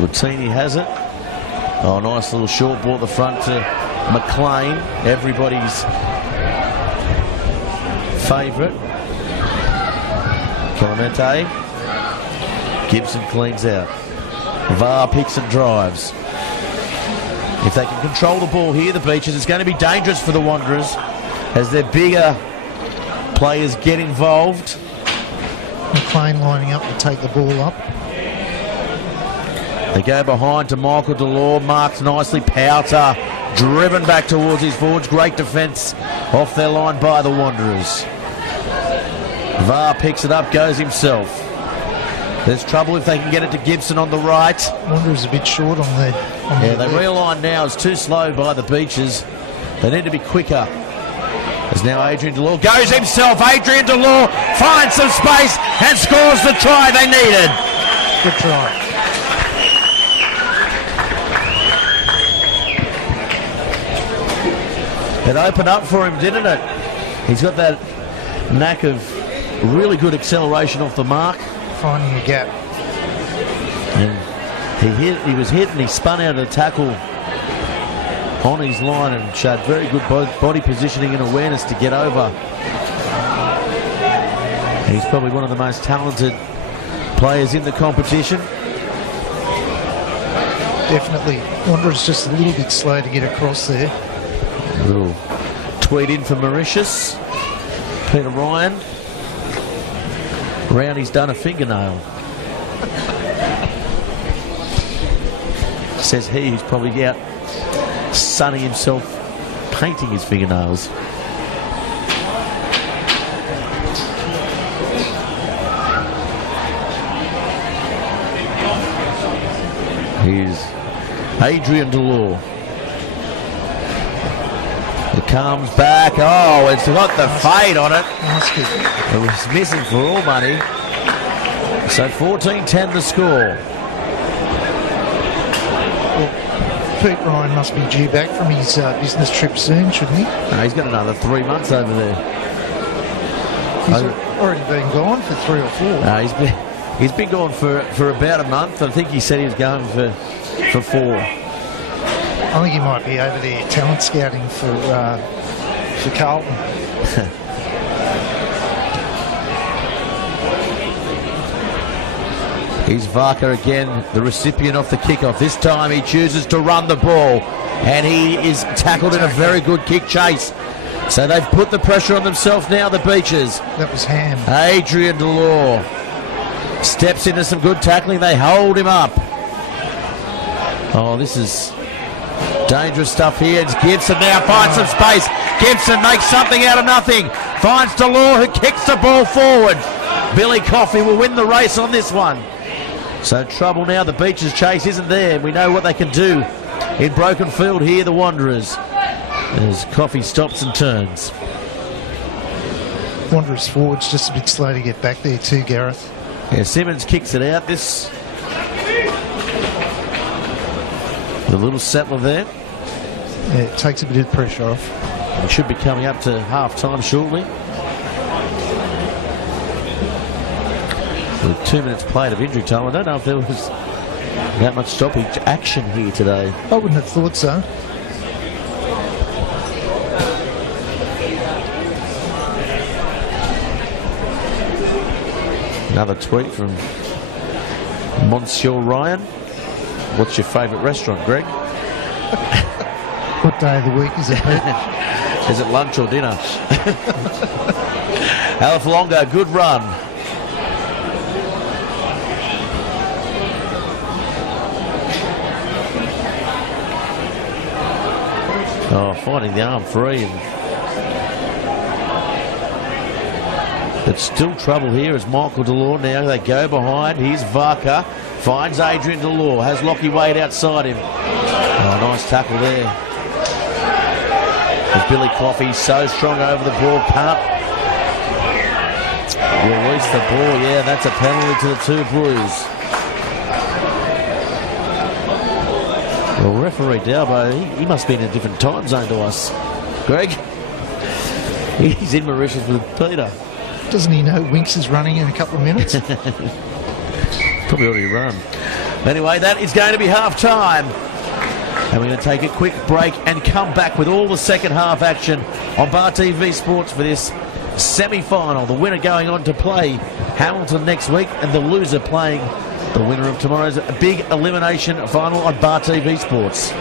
Latini has it. Oh, nice little short ball at the front to McLean, everybody's favourite. Clemente. Gibson cleans out. VAR picks and drives. If they can control the ball here, the Beaches, it's going to be dangerous for the Wanderers as their bigger players get involved. McLean lining up to take the ball up. They go behind to Michael Delore, marked nicely. Powter driven back towards his forwards. Great defence off their line by the Wanderers. VAR picks it up, goes himself. There's trouble if they can get it to Gibson on the right. Wanderers a bit short on the. Yeah, they realign now. It's too slow by the Beaches. They need to be quicker. As now Adrian Delore goes himself. Adrian Delore finds some space and scores the try they needed. Good try. It opened up for him, didn't it? He's got that knack of really good acceleration off the mark. Finding a gap. And he was hit and he spun out of the tackle on his line and showed very good body positioning and awareness to get over. He's probably one of the most talented players in the competition. Definitely. Wanderers just a little bit slow to get across there. A little tweet in for Mauritius. Peter Ryan. Round, he's done a fingernail. Says he's probably out sunning himself, painting his fingernails. Here's Adrian Delore. It comes back. Oh, it's got the fade on it. It was missing for all money. So 14-10 the score. Well, Pete Ryan must be due back from his business trip soon, shouldn't he? No, he's got another 3 months over there. He's already been gone for 3 or 4. No, he's been gone for about a month. I think he said he was going for 4. I think he might be over there talent scouting for Carlton. Here's Varka again, the recipient of the kickoff. This time he chooses to run the ball, and he is tackled in a very good kick chase. So they've put the pressure on themselves now, the Beaches. That was Ham. Adrian Delore steps into some good tackling. They hold him up. Oh, this is dangerous stuff here. It's Gibson now finds some space. Gibson makes something out of nothing. Finds Delore, who kicks the ball forward. Billy Coffey will win the race on this one. So trouble now. The Beaches chase isn't there. We know what they can do in broken field here, the Wanderers. As Coffey stops and turns. Wanderers forwards just a bit slow to get back there too, Gareth. Yeah, Simmons kicks it out. This the little settler there. Yeah, it takes a bit of pressure off. We should be coming up to half-time shortly. With 2 minutes played of injury time, I don't know if there was that much stoppage action here today. I wouldn't have thought so. Another tweet from Monsieur Ryan. What's your favourite restaurant, Greg? What day of the week is it, Pete? Is it lunch or dinner? Alfalonga, good run. Oh, finding the arm free. But still trouble here as Michael Delore now. They go behind. Here's Varka. Finds Adrian Delore. Has Lockie Wade outside him. Oh, nice tackle there. As Billy Coffey so strong over the ball. Can't release the ball. Yeah, that's a penalty to the two Blues. Well, referee Dalbo, he must be in a different time zone to us. Greg? He's in Mauritius with Peter. Doesn't he know Winks is running in a couple of minutes? Probably already run. Anyway, that is going to be half-time. And we're going to take a quick break and come back with all the second half action on Bar TV Sports for this semi-final. The winner going on to play Hamilton next week and the loser playing the winner of tomorrow's big elimination final on Bar TV Sports.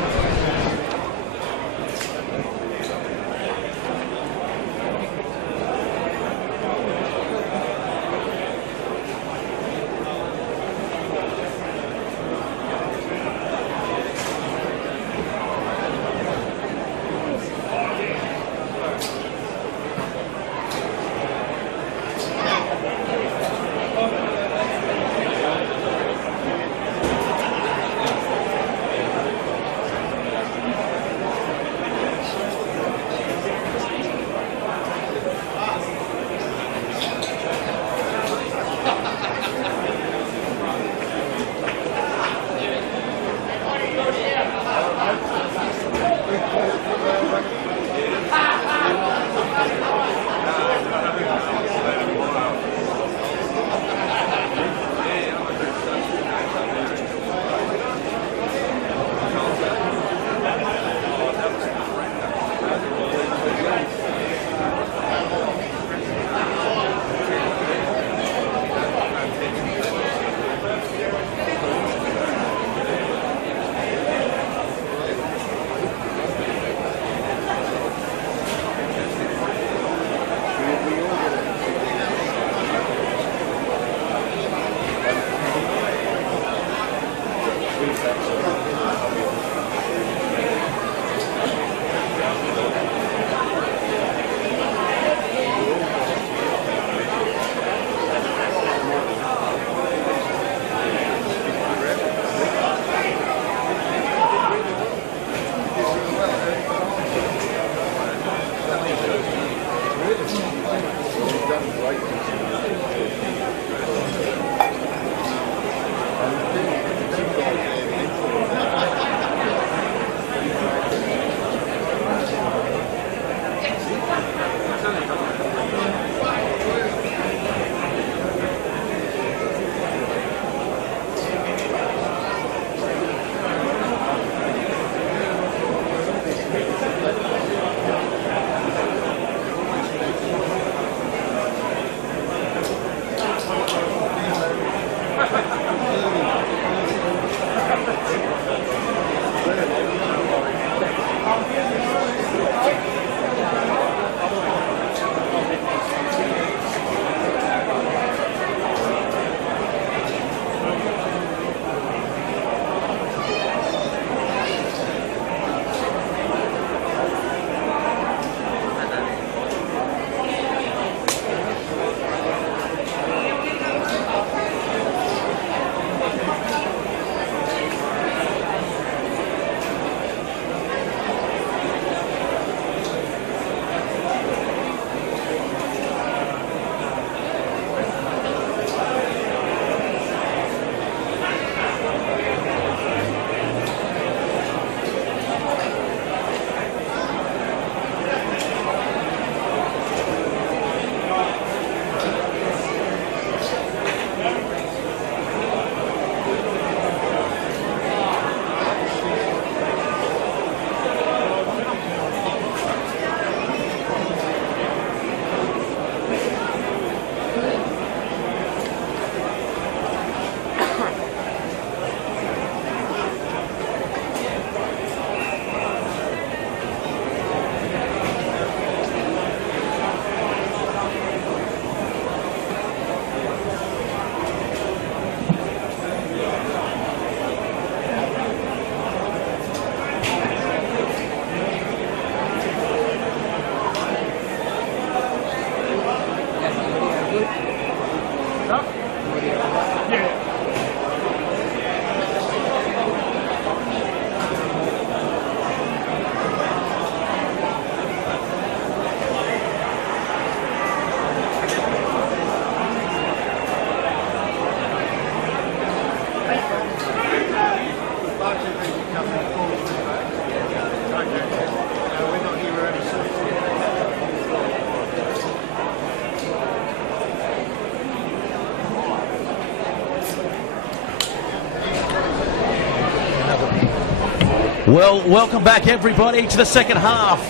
Well, welcome back everybody to the second half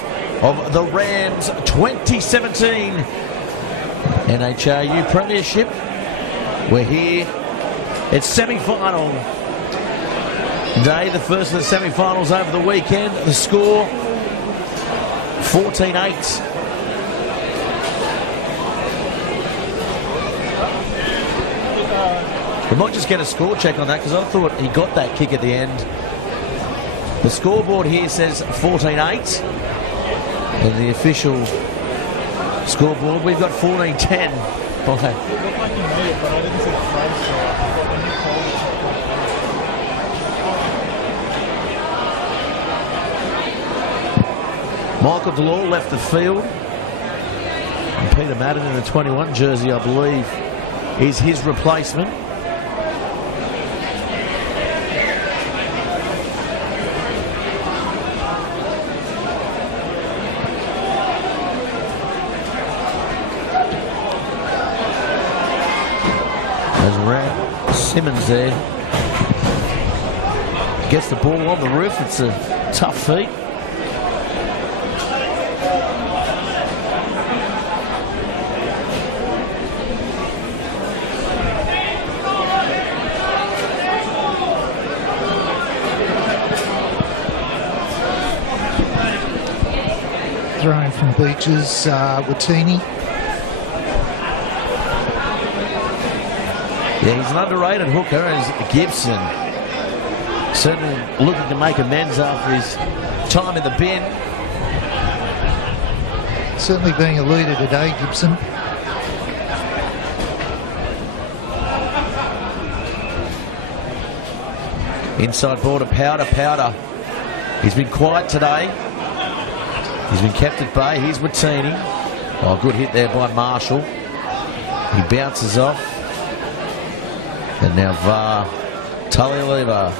of the Rams 2017 NHRU Premiership. We're here. It's semi-final day, the first of the semi-finals over the weekend. The score 14-8. We might just get a score check on that because I thought he got that kick at the end. The scoreboard here says 14-8. And the official scoreboard, we've got 14-10. Okay. Michael Delore left the field. And Peter Madden in the 21 jersey, I believe, is his replacement. Simmons there gets the ball on the roof. It's a tough feat. Thrown from Beaches, Watini. Yeah, he's an underrated hooker, is Gibson. Certainly looking to make amends after his time in the bin. Certainly being a leader today, Gibson. Inside border, Powder. He's been quiet today. He's been kept at bay. Here's Watini. Oh, good hit there by Marshall. He bounces off. And now VAR, Talialeva.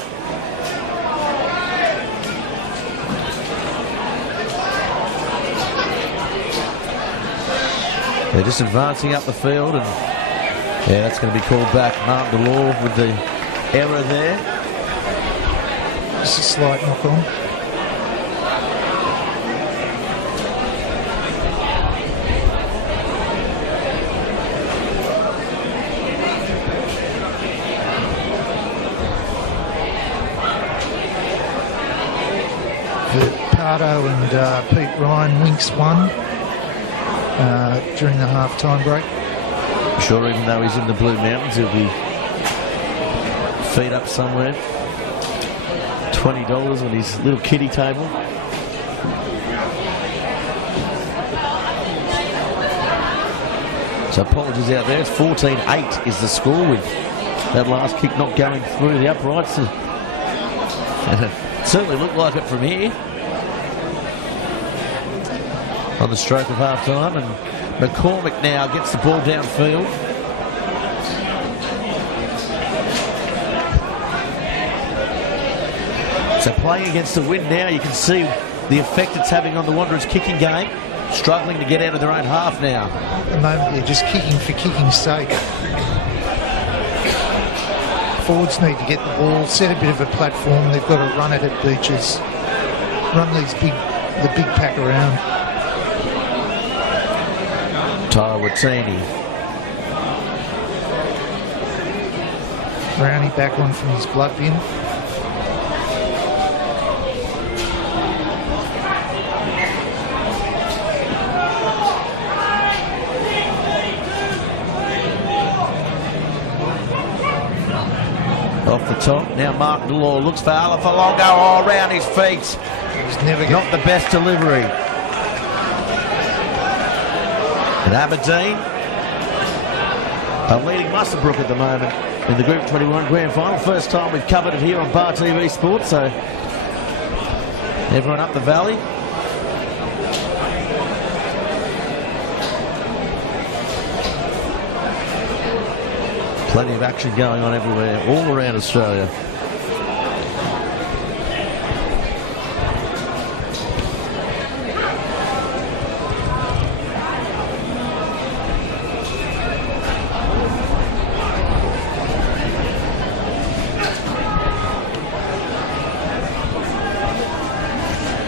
They're just advancing up the field, and yeah, that's going to be called back. Martin Delore with the error there. Just a slight knock on. Pardo and Pete Ryan winks one during the half-time break. I'm sure even though he's in the Blue Mountains, he'll be feet up somewhere. $20 on his little kiddie table. So apologies out there. It's 14-8 is the score, with that last kick not going through the uprights. And it certainly looked like it from here. On the stroke of half-time, and McCormick now gets the ball downfield. So playing against the wind now, you can see the effect it's having on the Wanderers' kicking game. Struggling to get out of their own half now. At the moment, they're just kicking for kicking's sake. Forwards need to get the ball, set a bit of a platform. They've got to run it at Beaches. Run the big pack around. Tyler Watini. Brownie back on from his blood bin. Off the top. Now Martin Delore looks for Alafalongo all around his feet. He's never Not the best delivery. And Aberdeen leading Muswellbrook at the moment in the Group 21 Grand Final. First time we've covered it here on Bar TV Sports, so everyone up the valley. Plenty of action going on everywhere, all around Australia.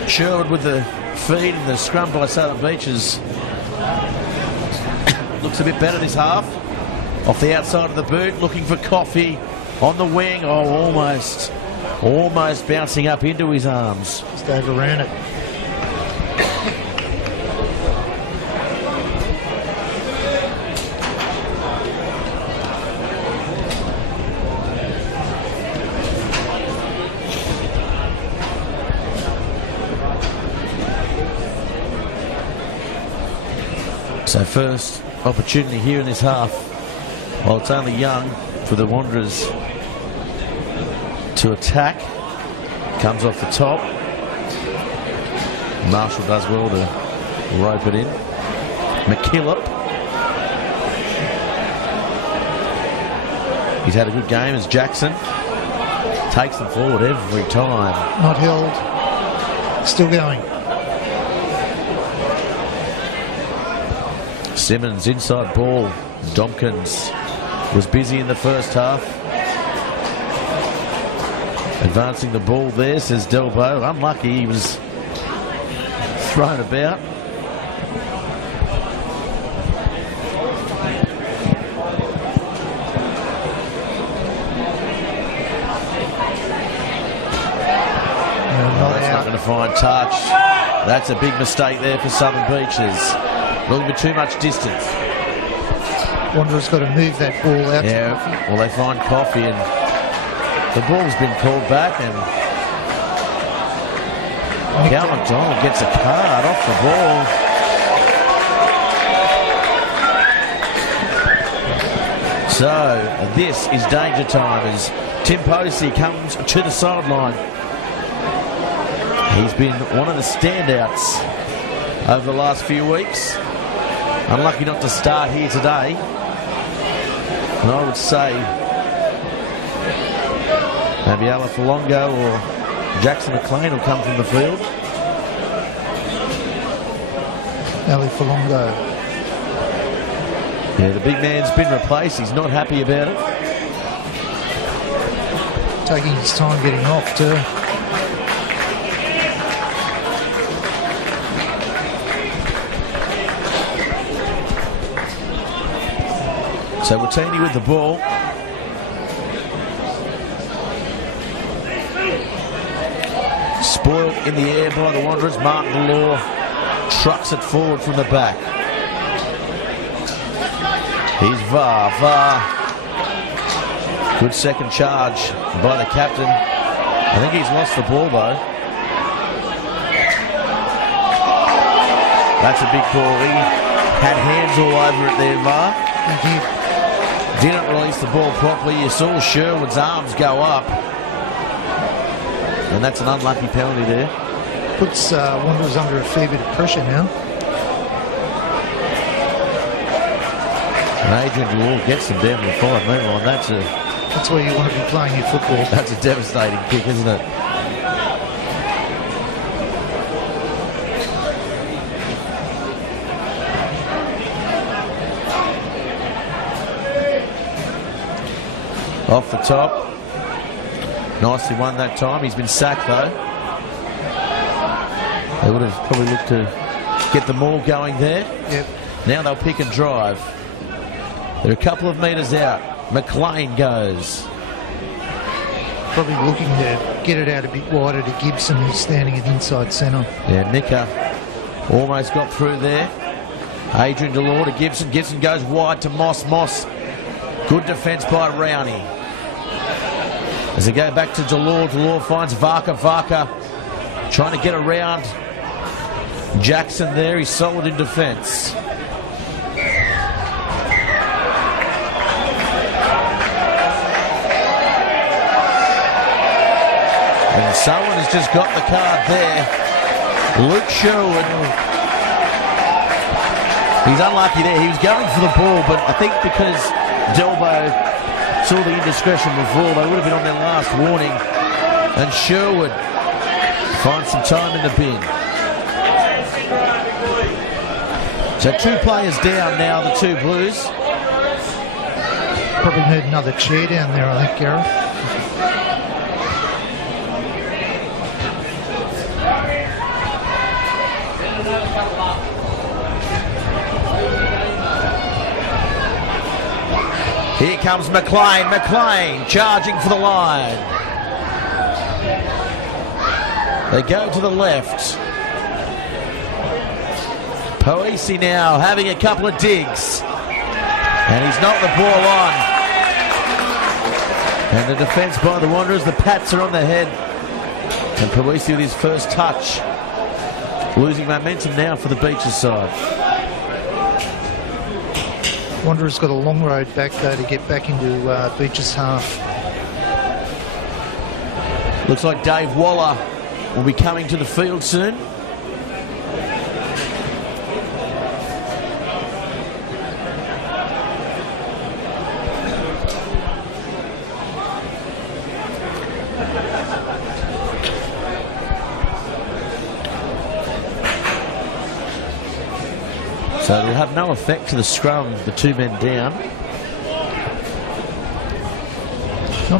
Sherwood with the feed and the scrum by Southern Beaches. Looks a bit better this half. Off the outside of the boot, looking for Coffee on the wing. Oh, almost bouncing up into his arms. Just overran it. So first opportunity here in this half. Well, it's only young for the Wanderers to attack. Comes off the top. Marshall does well to rope it in. McKillop. He's had a good game as Jackson takes them forward every time. Not held. Still going. Simmons inside ball. Domkins was busy in the first half. Advancing the ball there, says Delbo. Unlucky, he was thrown about. That's not going to find touch. That's a big mistake there for Southern Beaches. Looking for too much distance. Wanderers got to move that ball out. Yeah, to Coffee. well, they find Coffee and the ball's been called back, and Cal McDonald gets a card off the ball. So this is danger time as Tim Potosi comes to the sideline. He's been one of the standouts over the last few weeks. Unlucky not to start here today. And I would say maybe Ala Falongo or Jackson McLean will come from the field. Ali Falongo. Yeah, the big man's been replaced. He's not happy about it. Taking his time getting off too. So Watini with the ball. Spoiled in the air by the Wanderers. Martin Law trucks it forward from the back. He's VAR. Good second charge by the captain. I think he's lost the ball though. That's a big call. He had hands all over it there, VAR. He did. Didn't release the ball properly. You saw Sherwood's arms go up. And that's an unlucky penalty there. Puts Wanderers under a fair bit of pressure now. And Adrian Law gets them down to the 5-metre line. That's where you want to be playing your football. That's a devastating kick, isn't it? Off the top. Nicely won that time. He's been sacked though. They would have probably looked to get the maul going there. Yep. Now they'll pick and drive. They're a couple of metres out. McLean goes. Probably looking to get it out a bit wider to Gibson, who's standing at inside centre. Yeah, Mika almost got through there. Adrian Delore to Gibson. Gibson goes wide to Moss. Moss. Good defence by Rowney. As they go back to Delore, Delore finds Varka. Varka trying to get around Jackson there. He's solid in defence. Someone has just got the card there. Luke Sherwood. He's unlucky there. He was going for the ball, but I think because Delbo saw the indiscretion before, they would have been on their last warning. And Sherwood finds some time in the bin. So 2 players down now, the 2 Blues. Probably need another chair down there, I think, Gareth. Here comes McLean. McLean charging for the line. They go to the left. Poesi now having a couple of digs. And he's knocked the ball on. And the defence by the Wanderers, the pats are on the head. And Poesi with his first touch. Losing momentum now for the Beaches side. Wanderers got a long road back, though, to get back into Beaches half. Looks like Dave Waller will be coming to the field soon. So it'll have no effect to the scrum, the 2 men down.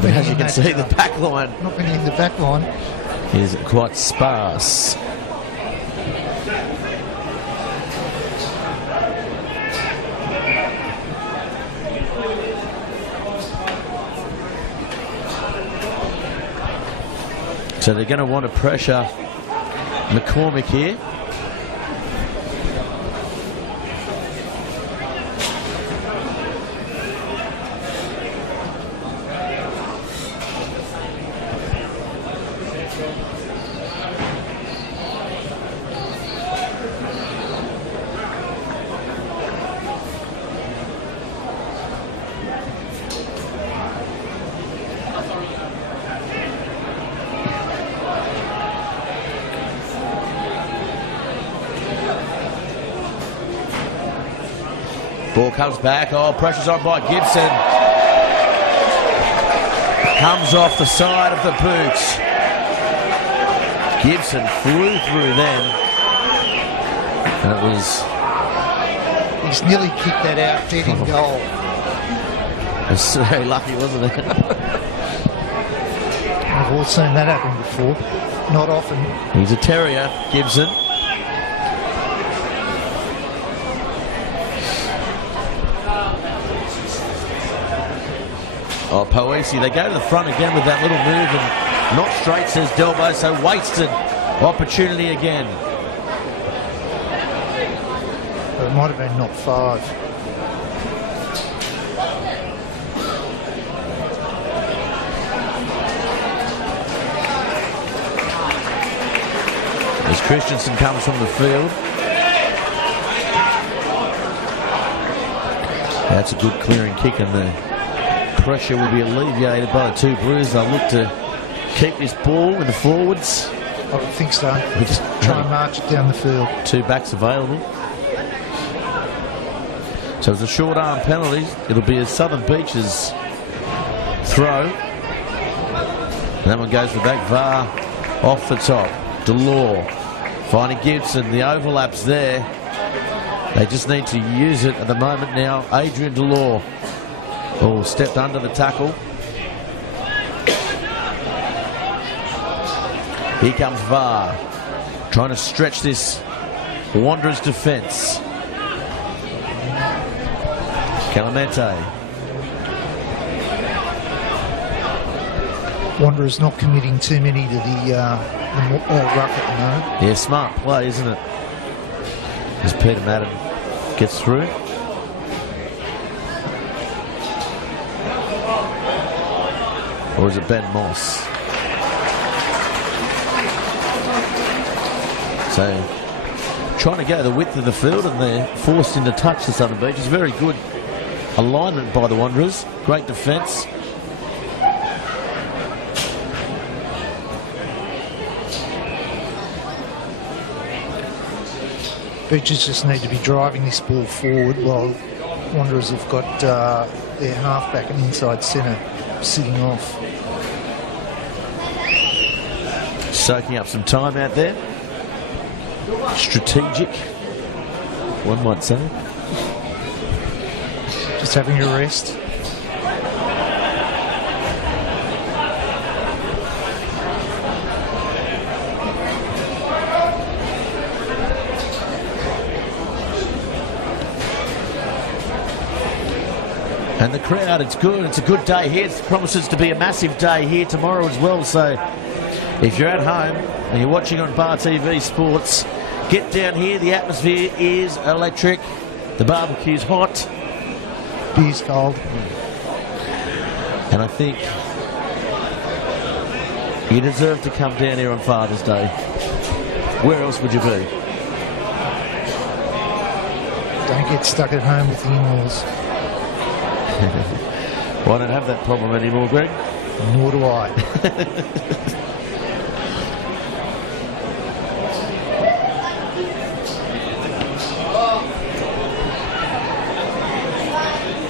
But as you can see, the back line. Not been in the back line. Is quite sparse. So they're going to want to pressure McCormick here. Ball comes back. Oh, pressure's on by Gibson. Comes off the side of the boot. Gibson flew through then. And it was... He's nearly kicked that out, dead in goal. It was very lucky, wasn't it? I've all seen that happen before. Not often. He's a terrier, Gibson. Oh, Poesi, they go to the front again with that little move and not straight, says Delbo, so wasted opportunity again. But it might have been not 5. As Christensen comes from the field. That's a good clearing kick, and the pressure will be alleviated by the 2 Blues. They'll look to keep this ball in the forwards. I would think so. We just try and march it down the field. 2 backs available. So it's a short arm penalty. It'll be a Southern Beaches throw. And that one goes for back. VAR off the top. Delore finding Gibson. The overlaps there. They just need to use it at the moment now. Adrian Delore. Oh, stepped under the tackle. Here comes VAR. Trying to stretch this Wanderers defence. Clemente. Wanderers not committing too many to the ruck at the moment. Yeah, smart play, isn't it? As Peter Madden gets through. Or is it Ben Moss? So, trying to go the width of the field, and they're forced into touch, the Southern Beaches. Very good alignment by the Wanderers. Great defence. Beaches just need to be driving this ball forward while Wanderers have got their halfback and inside centre sitting off. Soaking up some time out there. Strategic, one might say. Just having a rest. And the crowd, it's good. It's a good day here. It promises to be a massive day here tomorrow as well. So if you're at home and you're watching on Bar TV Sports, get down here. The atmosphere is electric. The barbecue's hot. Beer's cold. And I think you deserve to come down here on Father's Day. Where else would you be? Don't get stuck at home with the in-laws. Well, I don't have that problem anymore, Greg. Nor do I.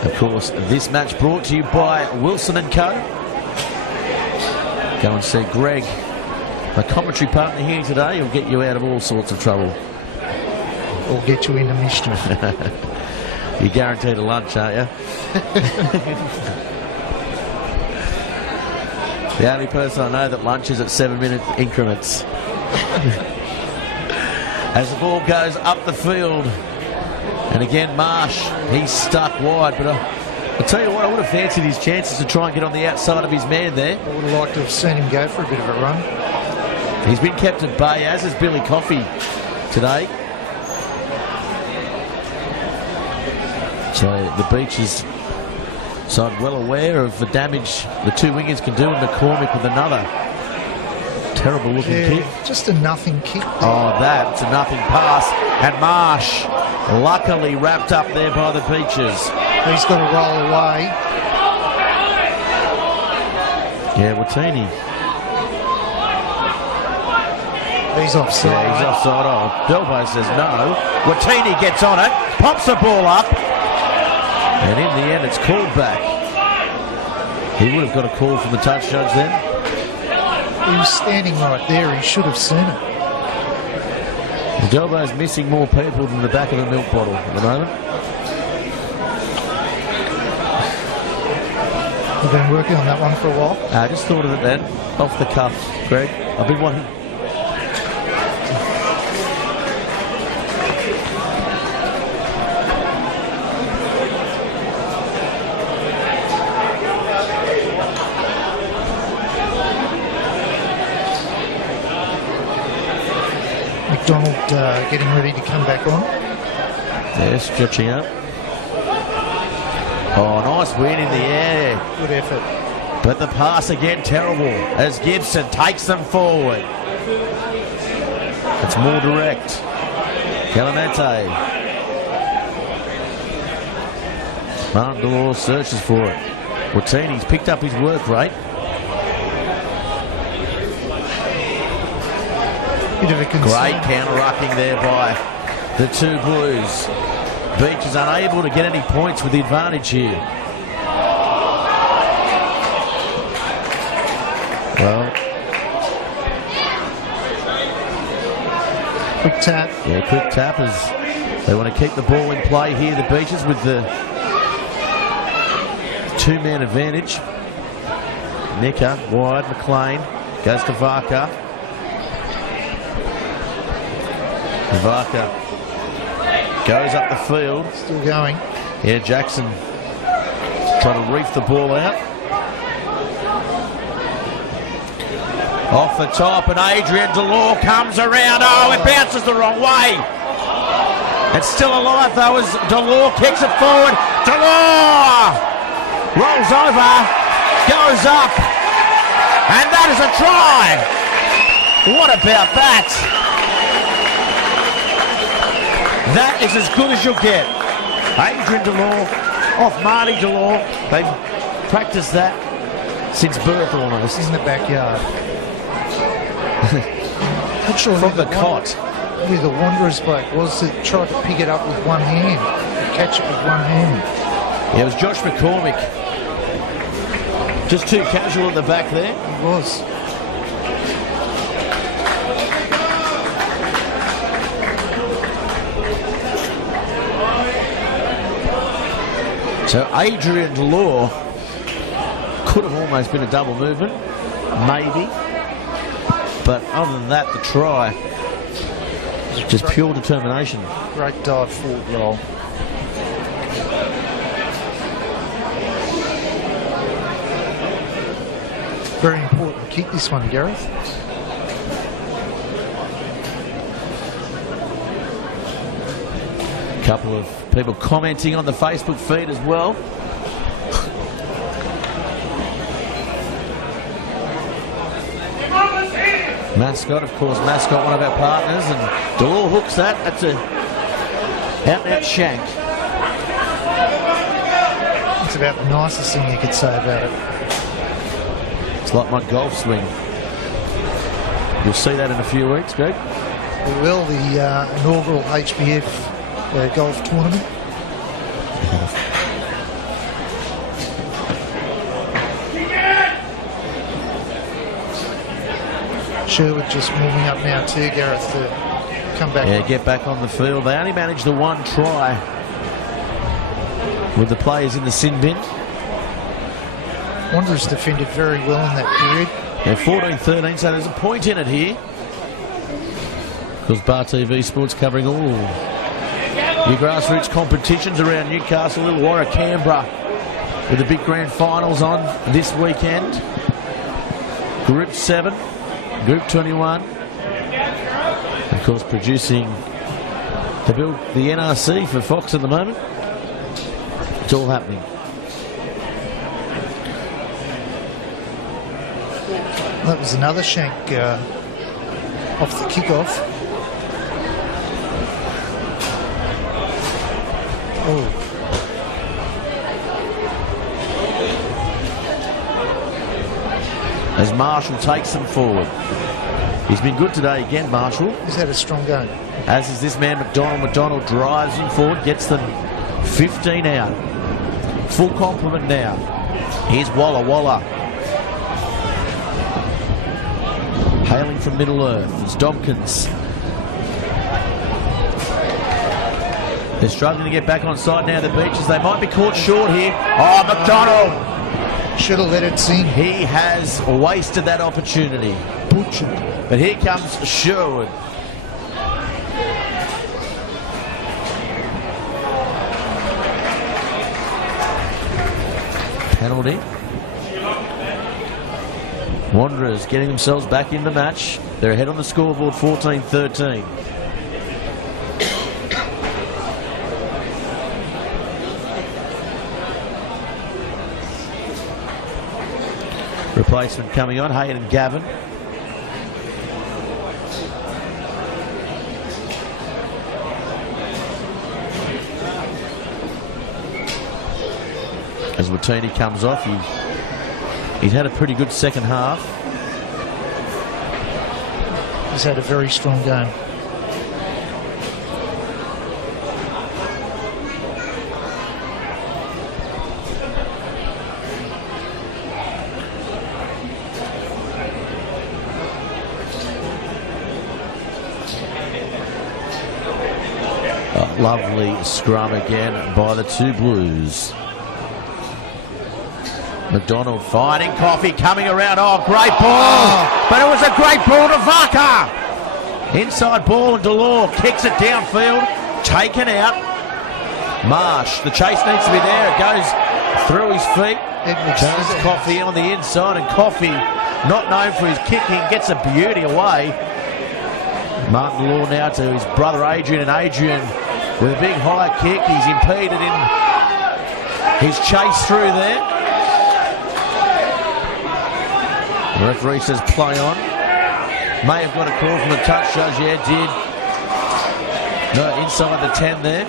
Of course, this match brought to you by Wilson & Co. Go and see Greg, my commentary partner here today. He'll get you out of all sorts of trouble. Or get you into mischief. You're guaranteed a lunch, aren't you? The only person I know that lunches at 7-minute increments. As the ball goes up the field. And again, Marsh, he's stuck wide. But I'll tell you what, I would have fancied his chances to try and get on the outside of his man there. I would have liked to have seen him go for a bit of a run. He's been kept at bay, as is Billy Coffey today. So the Beaches side well aware of the damage the two wingers can do, and McCormick with another terrible looking kick. Just a nothing kick there. Oh, that's a nothing pass. And Marsh luckily wrapped up there by the Beaches. He's got to roll away. Yeah, Watini. He's offside. Yeah, he's offside. Oh, Delbo says no. Watini gets on it, pops the ball up. And in the end, it's called back. He would have got a call from the touch judge then. He was standing right there. He should have seen it. Delbo's missing more people than the back of a milk bottle at the moment. You've been working on that one for a while? I just thought of it then, off the cuff, Greg. I've been wanting... McDonald getting ready to come back on. Yeah, stretching up. Oh, nice win in the air. Good effort. But the pass again terrible as Gibson takes them forward. It's more direct. Clemente. Martin Delors searches for it. Watini's picked up his work rate. Bit of a concern. Great counter-rucking there by the two Blues. Beach is unable to get any points with the advantage here. Well, quick tap. Yeah, quick tap as they want to keep the ball in play here, the Beaches, with the two-man advantage. Nicker, wide, McLean, goes to Varka. Varka goes up the field. Still going. Yeah, Jackson trying to reef the ball out. Off the top, and Adrian Delors comes around. Oh, it bounces the wrong way. It's still alive, though, as Delors kicks it forward. Delors rolls over, goes up, and that is a try. What about that? That is as good as you'll get. Adrian Delors off Marty Delors. They've practiced that since birth almost. In the backyard. Not sure From the cot. with the Wanderers bloke was that tried to pick it up with one hand, catch it with one hand. Yeah, it was Josh McCormick. Just too casual at the back there. He was. So Adrian Delore could have almost been a double movement, maybe. But other than that, the try, just pure determination. Great dive forward roll. Very important kick, this one, Gareth. A couple of people commenting on the Facebook feed as well. Mascot, of course, Mascot, one of our partners, and Delore hooks that. That's a out-and-out shank. It's about the nicest thing you could say about it. It's like my golf swing. You'll see that in a few weeks, Greg. We will, the inaugural HBF golf tournament. Sherwood just warming up now too, Gareth, to come back. Yeah, get back on the field. They only managed the one try with the players in the sin bin. Wanderers defended very well in that period. They're 14-13, so there's a point in it here. Because Bar TV Sports covering all your grassroots competitions around Newcastle, Illawarra, Canberra, with the big grand finals on this weekend. Group 7. Group 21, of course, producing the NRC for Fox at the moment. It's all happening. That was another shank off the kickoff. Oh. As Marshall takes them forward. He's been good today again, Marshall. He's had a strong game. As is this man, McDonald. McDonald drives him forward, gets them 15 out. Full complement now. Here's Walla Walla. Hailing from Middle Earth. It's Dobkins. They're struggling to get back on side now, the Beaches. They might be caught short here. Oh, McDonald! Should have let it sink. He has wasted that opportunity. Butchered. But here comes Sherwood. Penalty. Wanderers getting themselves back in the match. They're ahead on the scoreboard, 14-13. Replacement coming on, Hayden Gavin. As Watini comes off, he's had a pretty good second half. He's had a very strong game. Lovely scrum again by the two Blues. McDonald finding Coffey coming around. Oh, great ball. But it was a great ball to Vaka. Inside ball and Delore kicks it downfield. Taken out. Marsh. The chase needs to be there. It goes through his feet. Turns Coffey on the inside, and Coffey, not known for his kicking, gets a beauty away. Martin Delore now to his brother Adrian, and Adrian with a big high kick. He's impeded in his chase through there. The referee says play on. May have got a call from the touch judge. Yeah, did. No, inside the 10 there.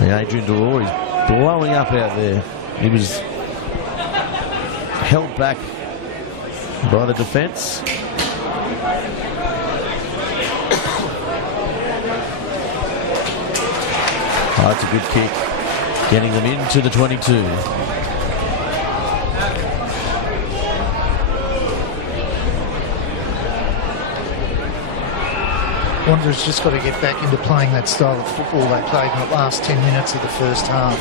The Adrian Delore is blowing up out there. He was held back by the defence. That's a good kick. Getting them into the 22. Wanderers just got to get back into playing that style of football they played in the last 10 minutes of the first half.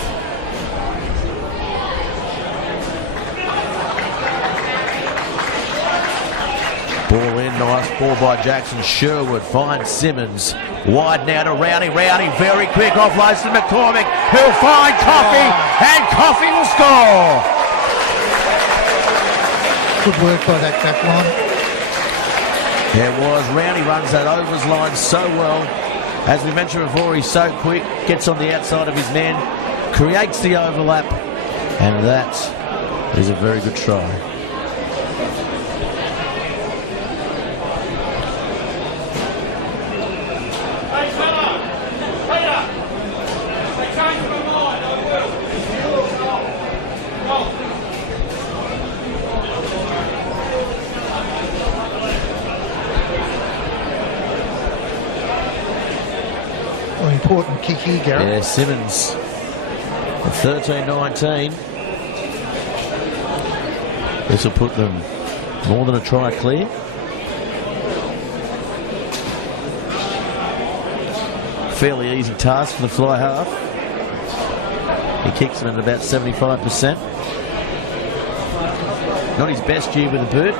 Ball in, nice ball by Jackson. Sherwood finds Simmons. Wide now to Rowney. Rowney very quick, offloads to McCormick, who'll find Coffey, and Coffey will score. Good work by that back line. Yeah, it was. Rowney runs that overs line so well. As we mentioned before, he's so quick, gets on the outside of his man, creates the overlap, and that is a very good try. Important kick here, Gareth. Yeah, Simmons. 13-19. This will put them more than a try clear. Fairly easy task for the fly half. He kicks it at about 75%. Not his best year with the boot.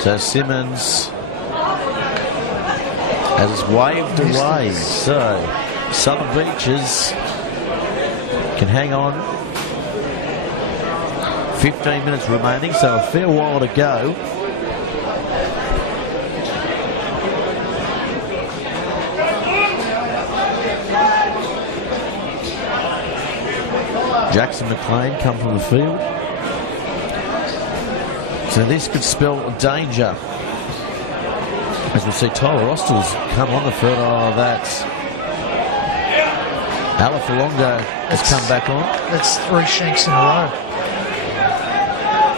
So Simmons has waved away. So Southern Beaches can hang on. 15 minutes remaining, so a fair while to go. Jackson McLean come from the field. So this could spell danger. As we see, Tyler Ostels come on the field. Oh, that's Alafalonga has come back on. That's 3 shanks in a row.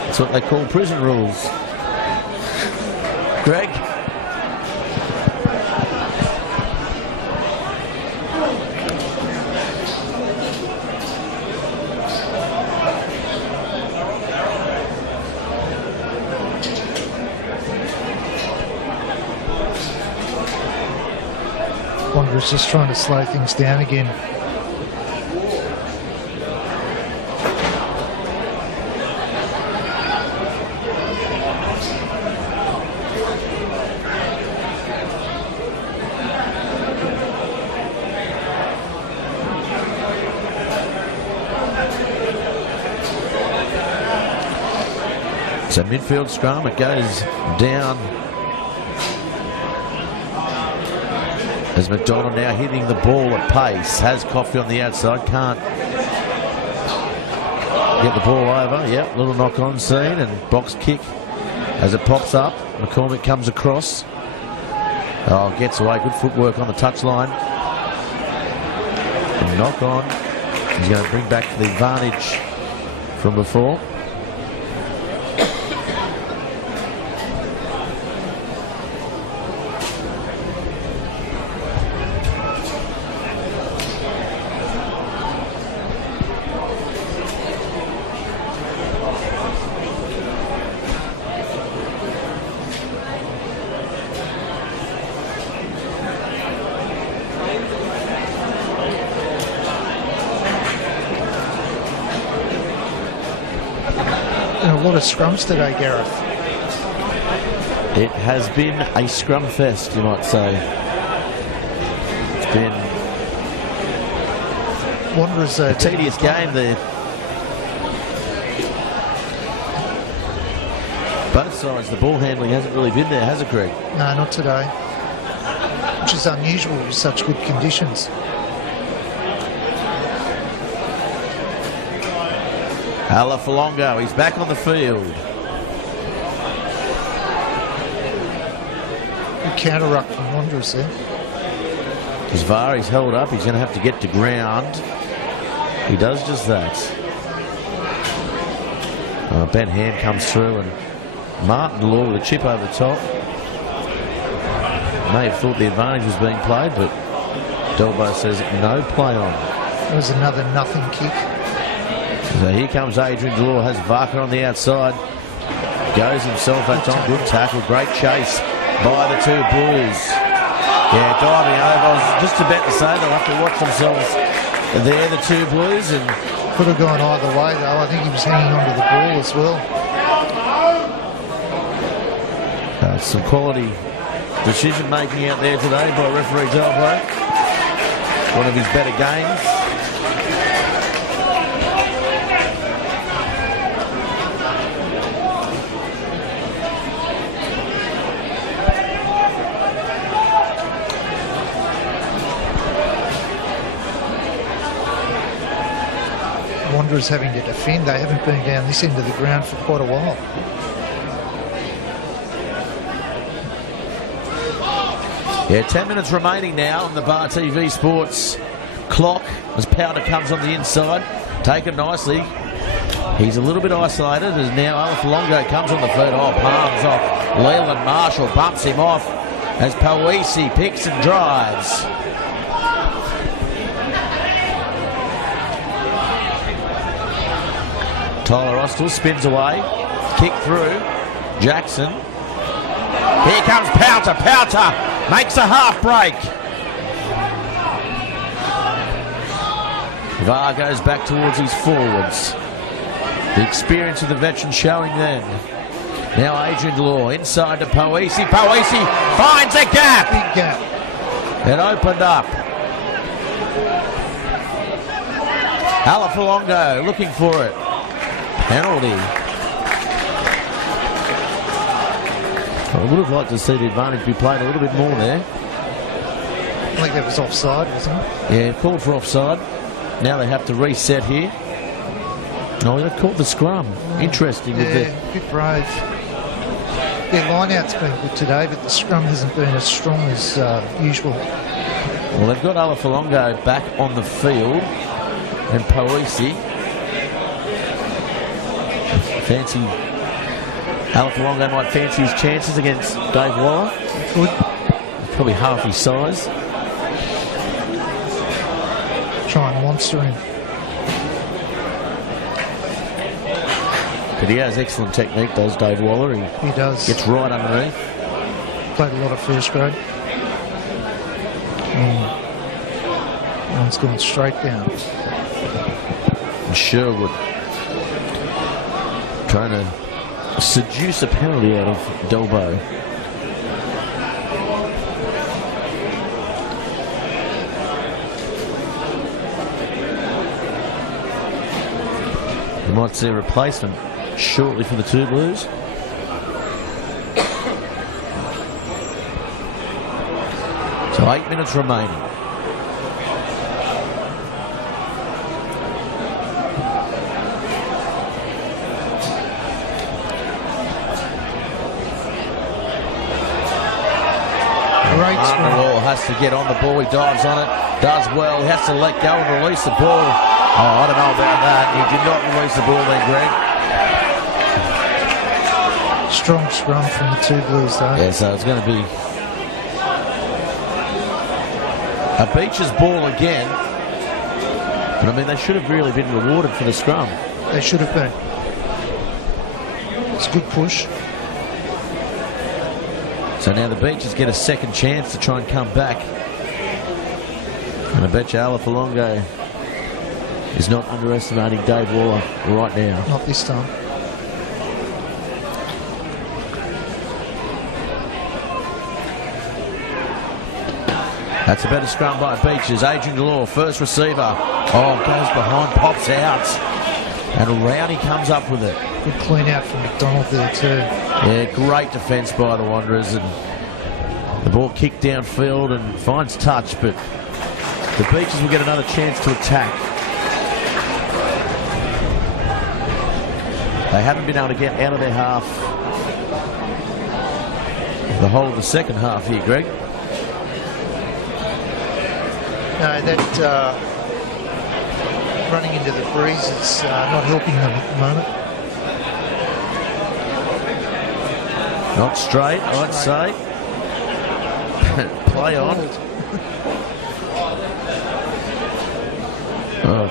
That's what they call prison rules. Greg? Wanderers just trying to slow things down again. So midfield scrum, it goes down. As McDonald now hitting the ball at pace. Has Coffey on the outside, can't get the ball over. Yep, little knock on scene and box kick as it pops up. McCormick comes across. Oh, gets away. Good footwork on the touchline. And knock on. He's going to bring back the advantage from before. A lot of scrums today, Gareth. It has been a scrum fest, you might say. It's been Wanderers a tedious game there. Both sides, the ball handling hasn't really been there, has it, Greg? No, not today. Which is unusual with such good conditions. Alafalonga, he's back on the field. Good counter ruck from Wanderers there. As Vari's held up, he's going to have to get to ground. He does just that. Ben Hand comes through and Martin Law with a chip over the top. May have thought the advantage was being played, but Delbo says no play on. It was another nothing kick. So here comes Adrian Delore, has Varka on the outside. Goes himself that time. Good tackle, great chase by the two Blues. Yeah, diving over. I was just about to say they'll have to watch themselves there, the two Blues. And could have gone either way, though. I think he was hanging onto the ball as well. Some quality decision making out there today by referee Delbo. One of his better games. Wanderers having to defend. They haven't been down this end of the ground for quite a while. Yeah, 10 minutes remaining now on the Bar TV Sports clock as Powder comes on the inside. Taken nicely. He's a little bit isolated as now Alafalongo comes on the feet. Oh, palms off. Leland Marshall bumps him off as Poisi picks and drives. Tyler Austell spins away. Kick through. Jackson. Here comes Powder. Powder makes a half break. VAR goes back towards his forwards. The experience of the veteran showing then. Now Adrian Delore inside to Poisi. Poisi finds a gap. Big gap. It opened up. Alafalongo looking for it. Penalty. I would have liked to see the advantage be played a little bit more there. I think that was offside, wasn't it? Yeah, called for offside. Now they have to reset here. No, they've called the scrum. Interesting. Yeah, with the a bit brave. Yeah, line-out's been good today, but the scrum hasn't been as strong as usual. Well, they've got Alafalongo back on the field. And Poisi. Fancy. Alafalongo might fancy his chances against Dave Waller. Good. Probably half his size. Try and monster him. But he has excellent technique, does Dave Waller. He does. Gets right underneath. Played a lot of first grade. One's gone straight down. And Sherwood trying to seduce a penalty out of Delbo. We might see a replacement shortly for the two Blues. So 8 minutes remaining. Arnold has to get on the ball. He dives on it. Does well. He has to let go and release the ball. Oh, I don't know about that. He did not release the ball then, Greg. Strong scrum from the two Blues, though. Yeah, so it's going to be a Beaches ball again. But, I mean, they should have really been rewarded for the scrum. They should have been. It's a good push. So now the Beaches get a second chance to try and come back. And I bet you Alafalongo is not underestimating Dave Waller right now. Not this time. That's a better scrum by Beaches. Adrian Delore, first receiver. Oh, goes behind, pops out. And Rowney comes up with it. Good clean out from McDonald there too. Yeah, great defence by the Wanderers. And the ball kicked downfield and finds touch, but the Beaches will get another chance to attack. They haven't been able to get out of their half the whole of the second half here, Greg. No, that running into the breeze is not helping them at the moment. Not straight, I'd say. Play on. Oh.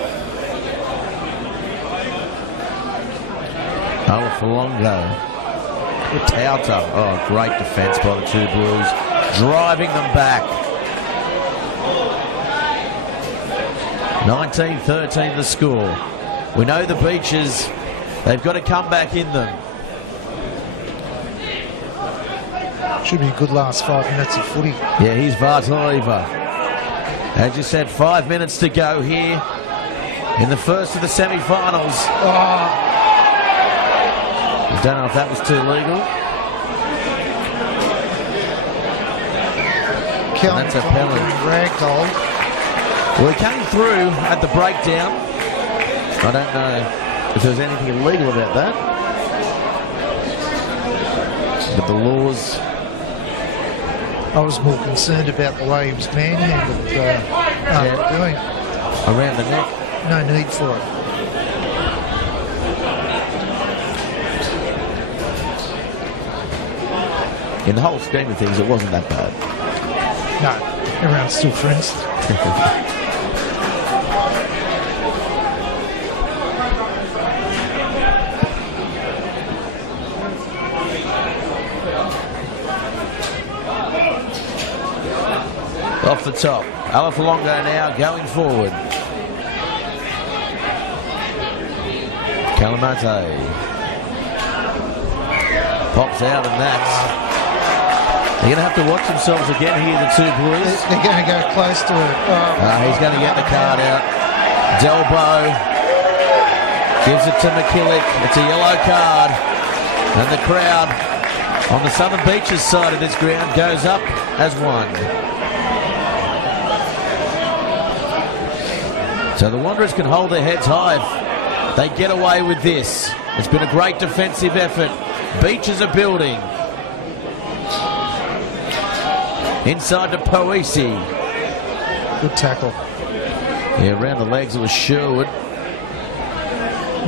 Alafalongo. Tauta. Oh, great defence by the two Blues. Driving them back. 19-13 the score. We know the Beaches, they've got to come back in them. Should be a good last 5 minutes of footy. Yeah, he's Vartaliva. As you said, 5 minutes to go here in the first of the semi-finals. Oh. I don't know if that was too legal. That's a penalty. Ragdoll. Well, he came through at the breakdown. I don't know if there was anything illegal about that. But the laws... I was more concerned about the way he was manhandled doing. Around the neck. No need for it. In the whole scheme of things, it wasn't that bad. No, everyone's still friends. Off the top. Alafalongo now going forward. Calamate. Pops out and that's... They're going to have to watch themselves again here, the two Blues. They're going to go close to it. He's going to get the card out. Delbo gives it to McKillick. It's a yellow card. And the crowd on the Southern Beaches side of this ground goes up as one. So the Wanderers can hold their heads high if they get away with this. It's been a great defensive effort. Beaches are building. Inside to Poisi. Good tackle. Yeah, around the legs it was Sherwood.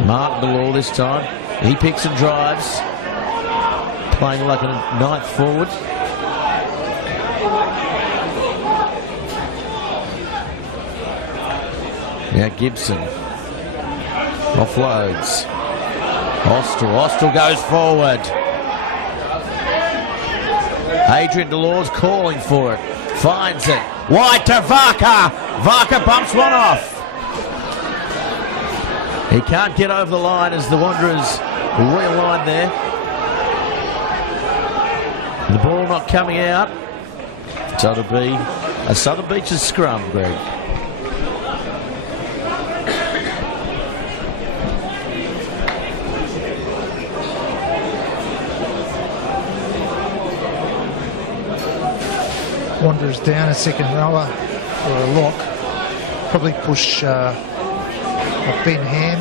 Martin below this time. He picks and drives. Playing like a ninth forward. Now Gibson offloads. Austell goes forward. Adrian Delors calling for it. Finds it. Wide to Varka. Varka bumps one off. He can't get over the line as the Wanderers realign there. The ball not coming out. So it'll be a Southern Beaches scrum, Greg. Wanderers down a second rower for a lock. Probably push Ben Ham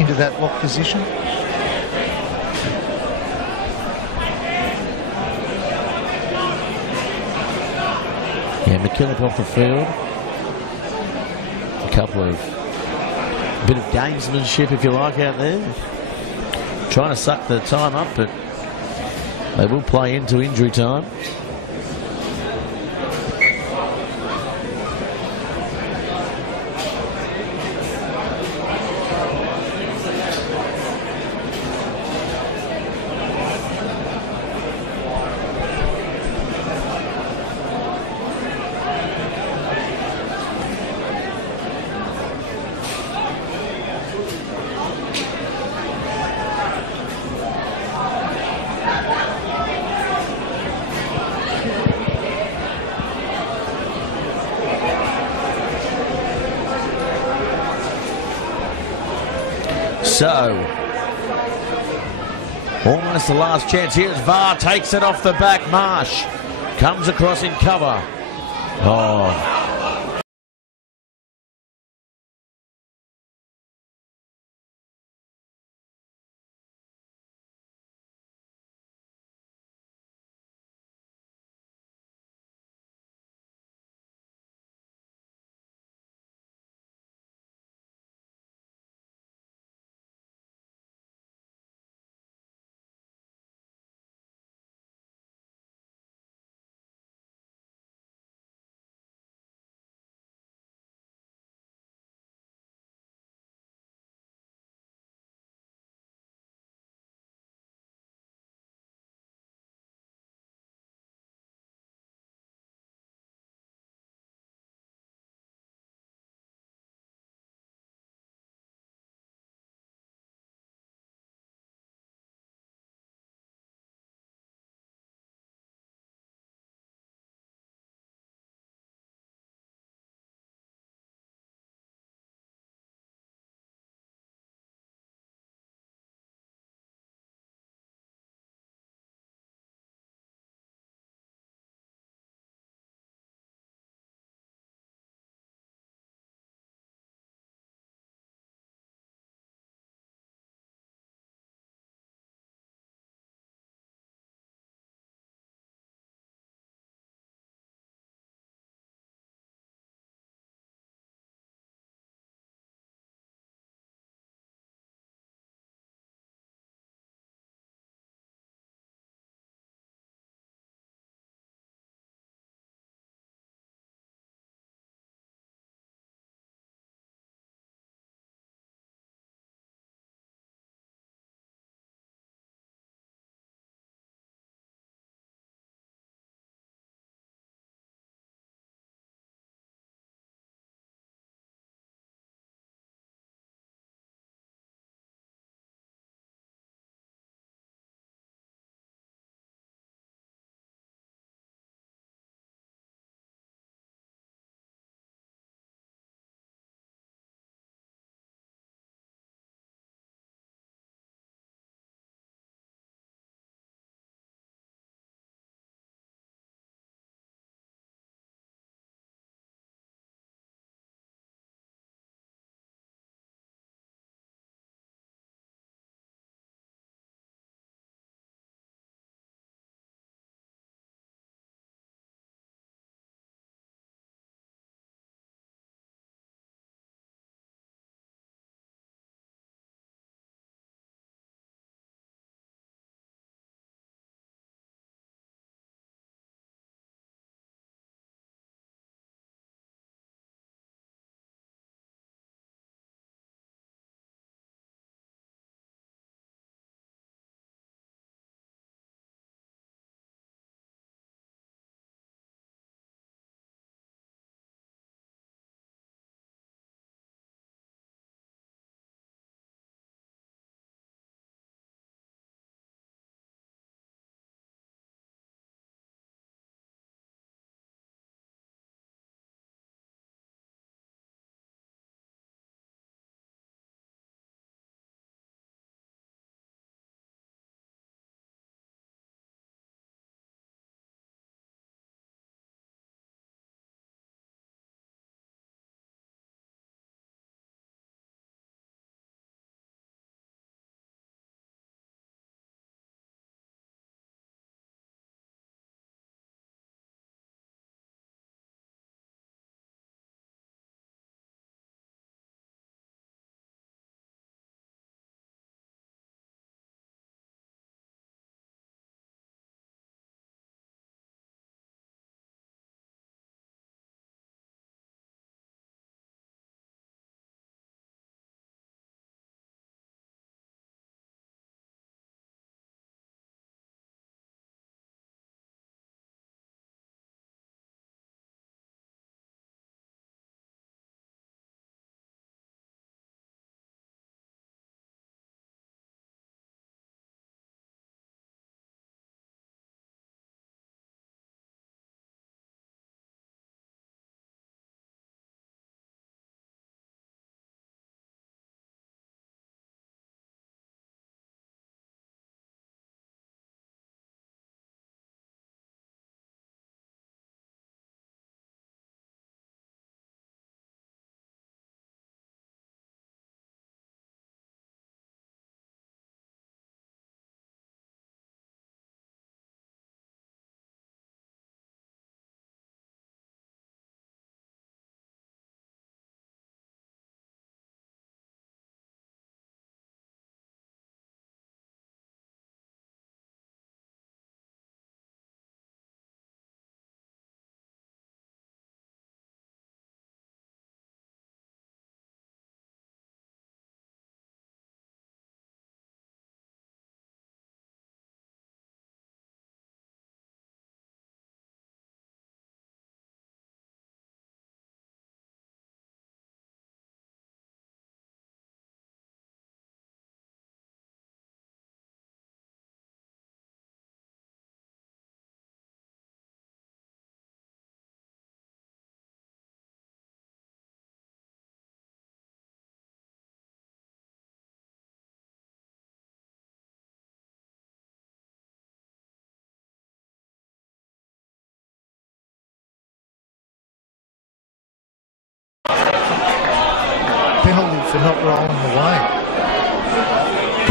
into that lock position. Yeah, McKillop off the field. A couple of... bit of gamesmanship, if you like, out there. Trying to suck the time up, but they will play into injury time. So, almost the last chance. Here's VAR, takes it off the back. Marsh comes across in cover. Oh, for not rolling away.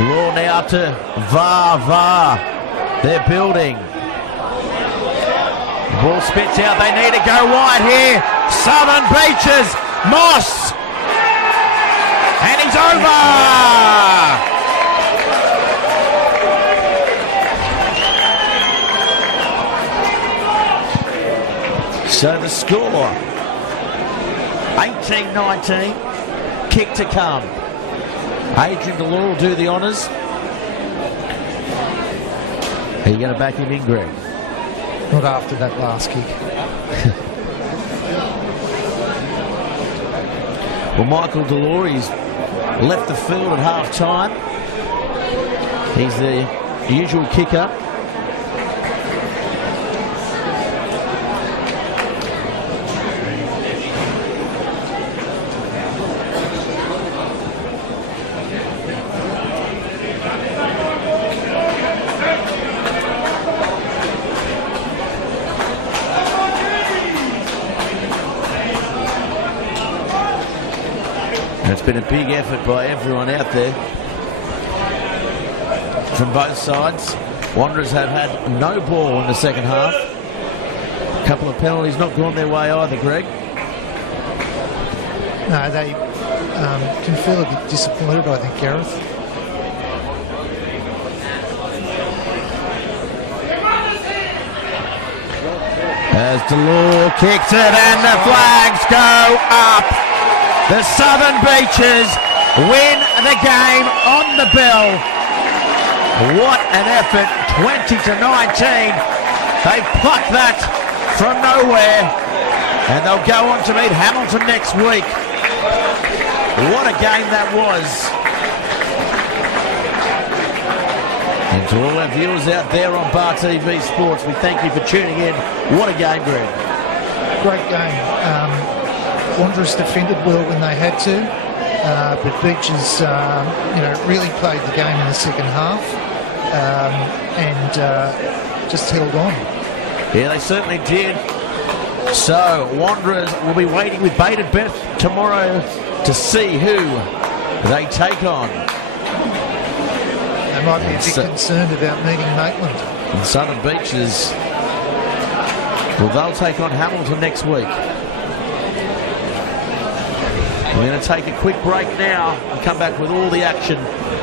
Law now to VAR. They're building. Ball spits out. They need to go wide here. Southern Beaches. Moss. And he's over. So the score, 18-19, kick to come. Adrian Delore will do the honours. Are you going to back him in, Greg? Not after that last kick. Well, Michael Delore, he's left the field at half-time. He's the usual kicker. It's been a big effort by everyone out there from both sides. Wanderers have had no ball in the second half. A couple of penalties not gone their way either, Greg. No, they can feel a bit disappointed, I think, Gareth. As Delore kicks it and the flags go up. The Southern Beaches win the game on the bell. What an effort, 20-19. They plucked that from nowhere and they'll go on to meet Hamilton next week. What a game that was. And to all our viewers out there on Bar TV Sports, we thank you for tuning in. What a game, Greg. Great game. Wanderers defended well when they had to, but Beaches, really played the game in the second half and just held on. Yeah, they certainly did. So Wanderers will be waiting with bated breath tomorrow to see who they take on. They might be a bit concerned about meeting Maitland. And Southern Beaches, well, they'll take on Hamilton next week. We're going to take a quick break now and come back with all the action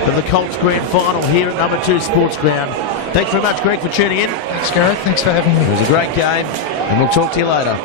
of the Colts Grand Final here at number 2 Sports Ground. Thanks very much, Greg, for tuning in. Thanks, Gareth. Thanks for having me. It was a great game, and we'll talk to you later.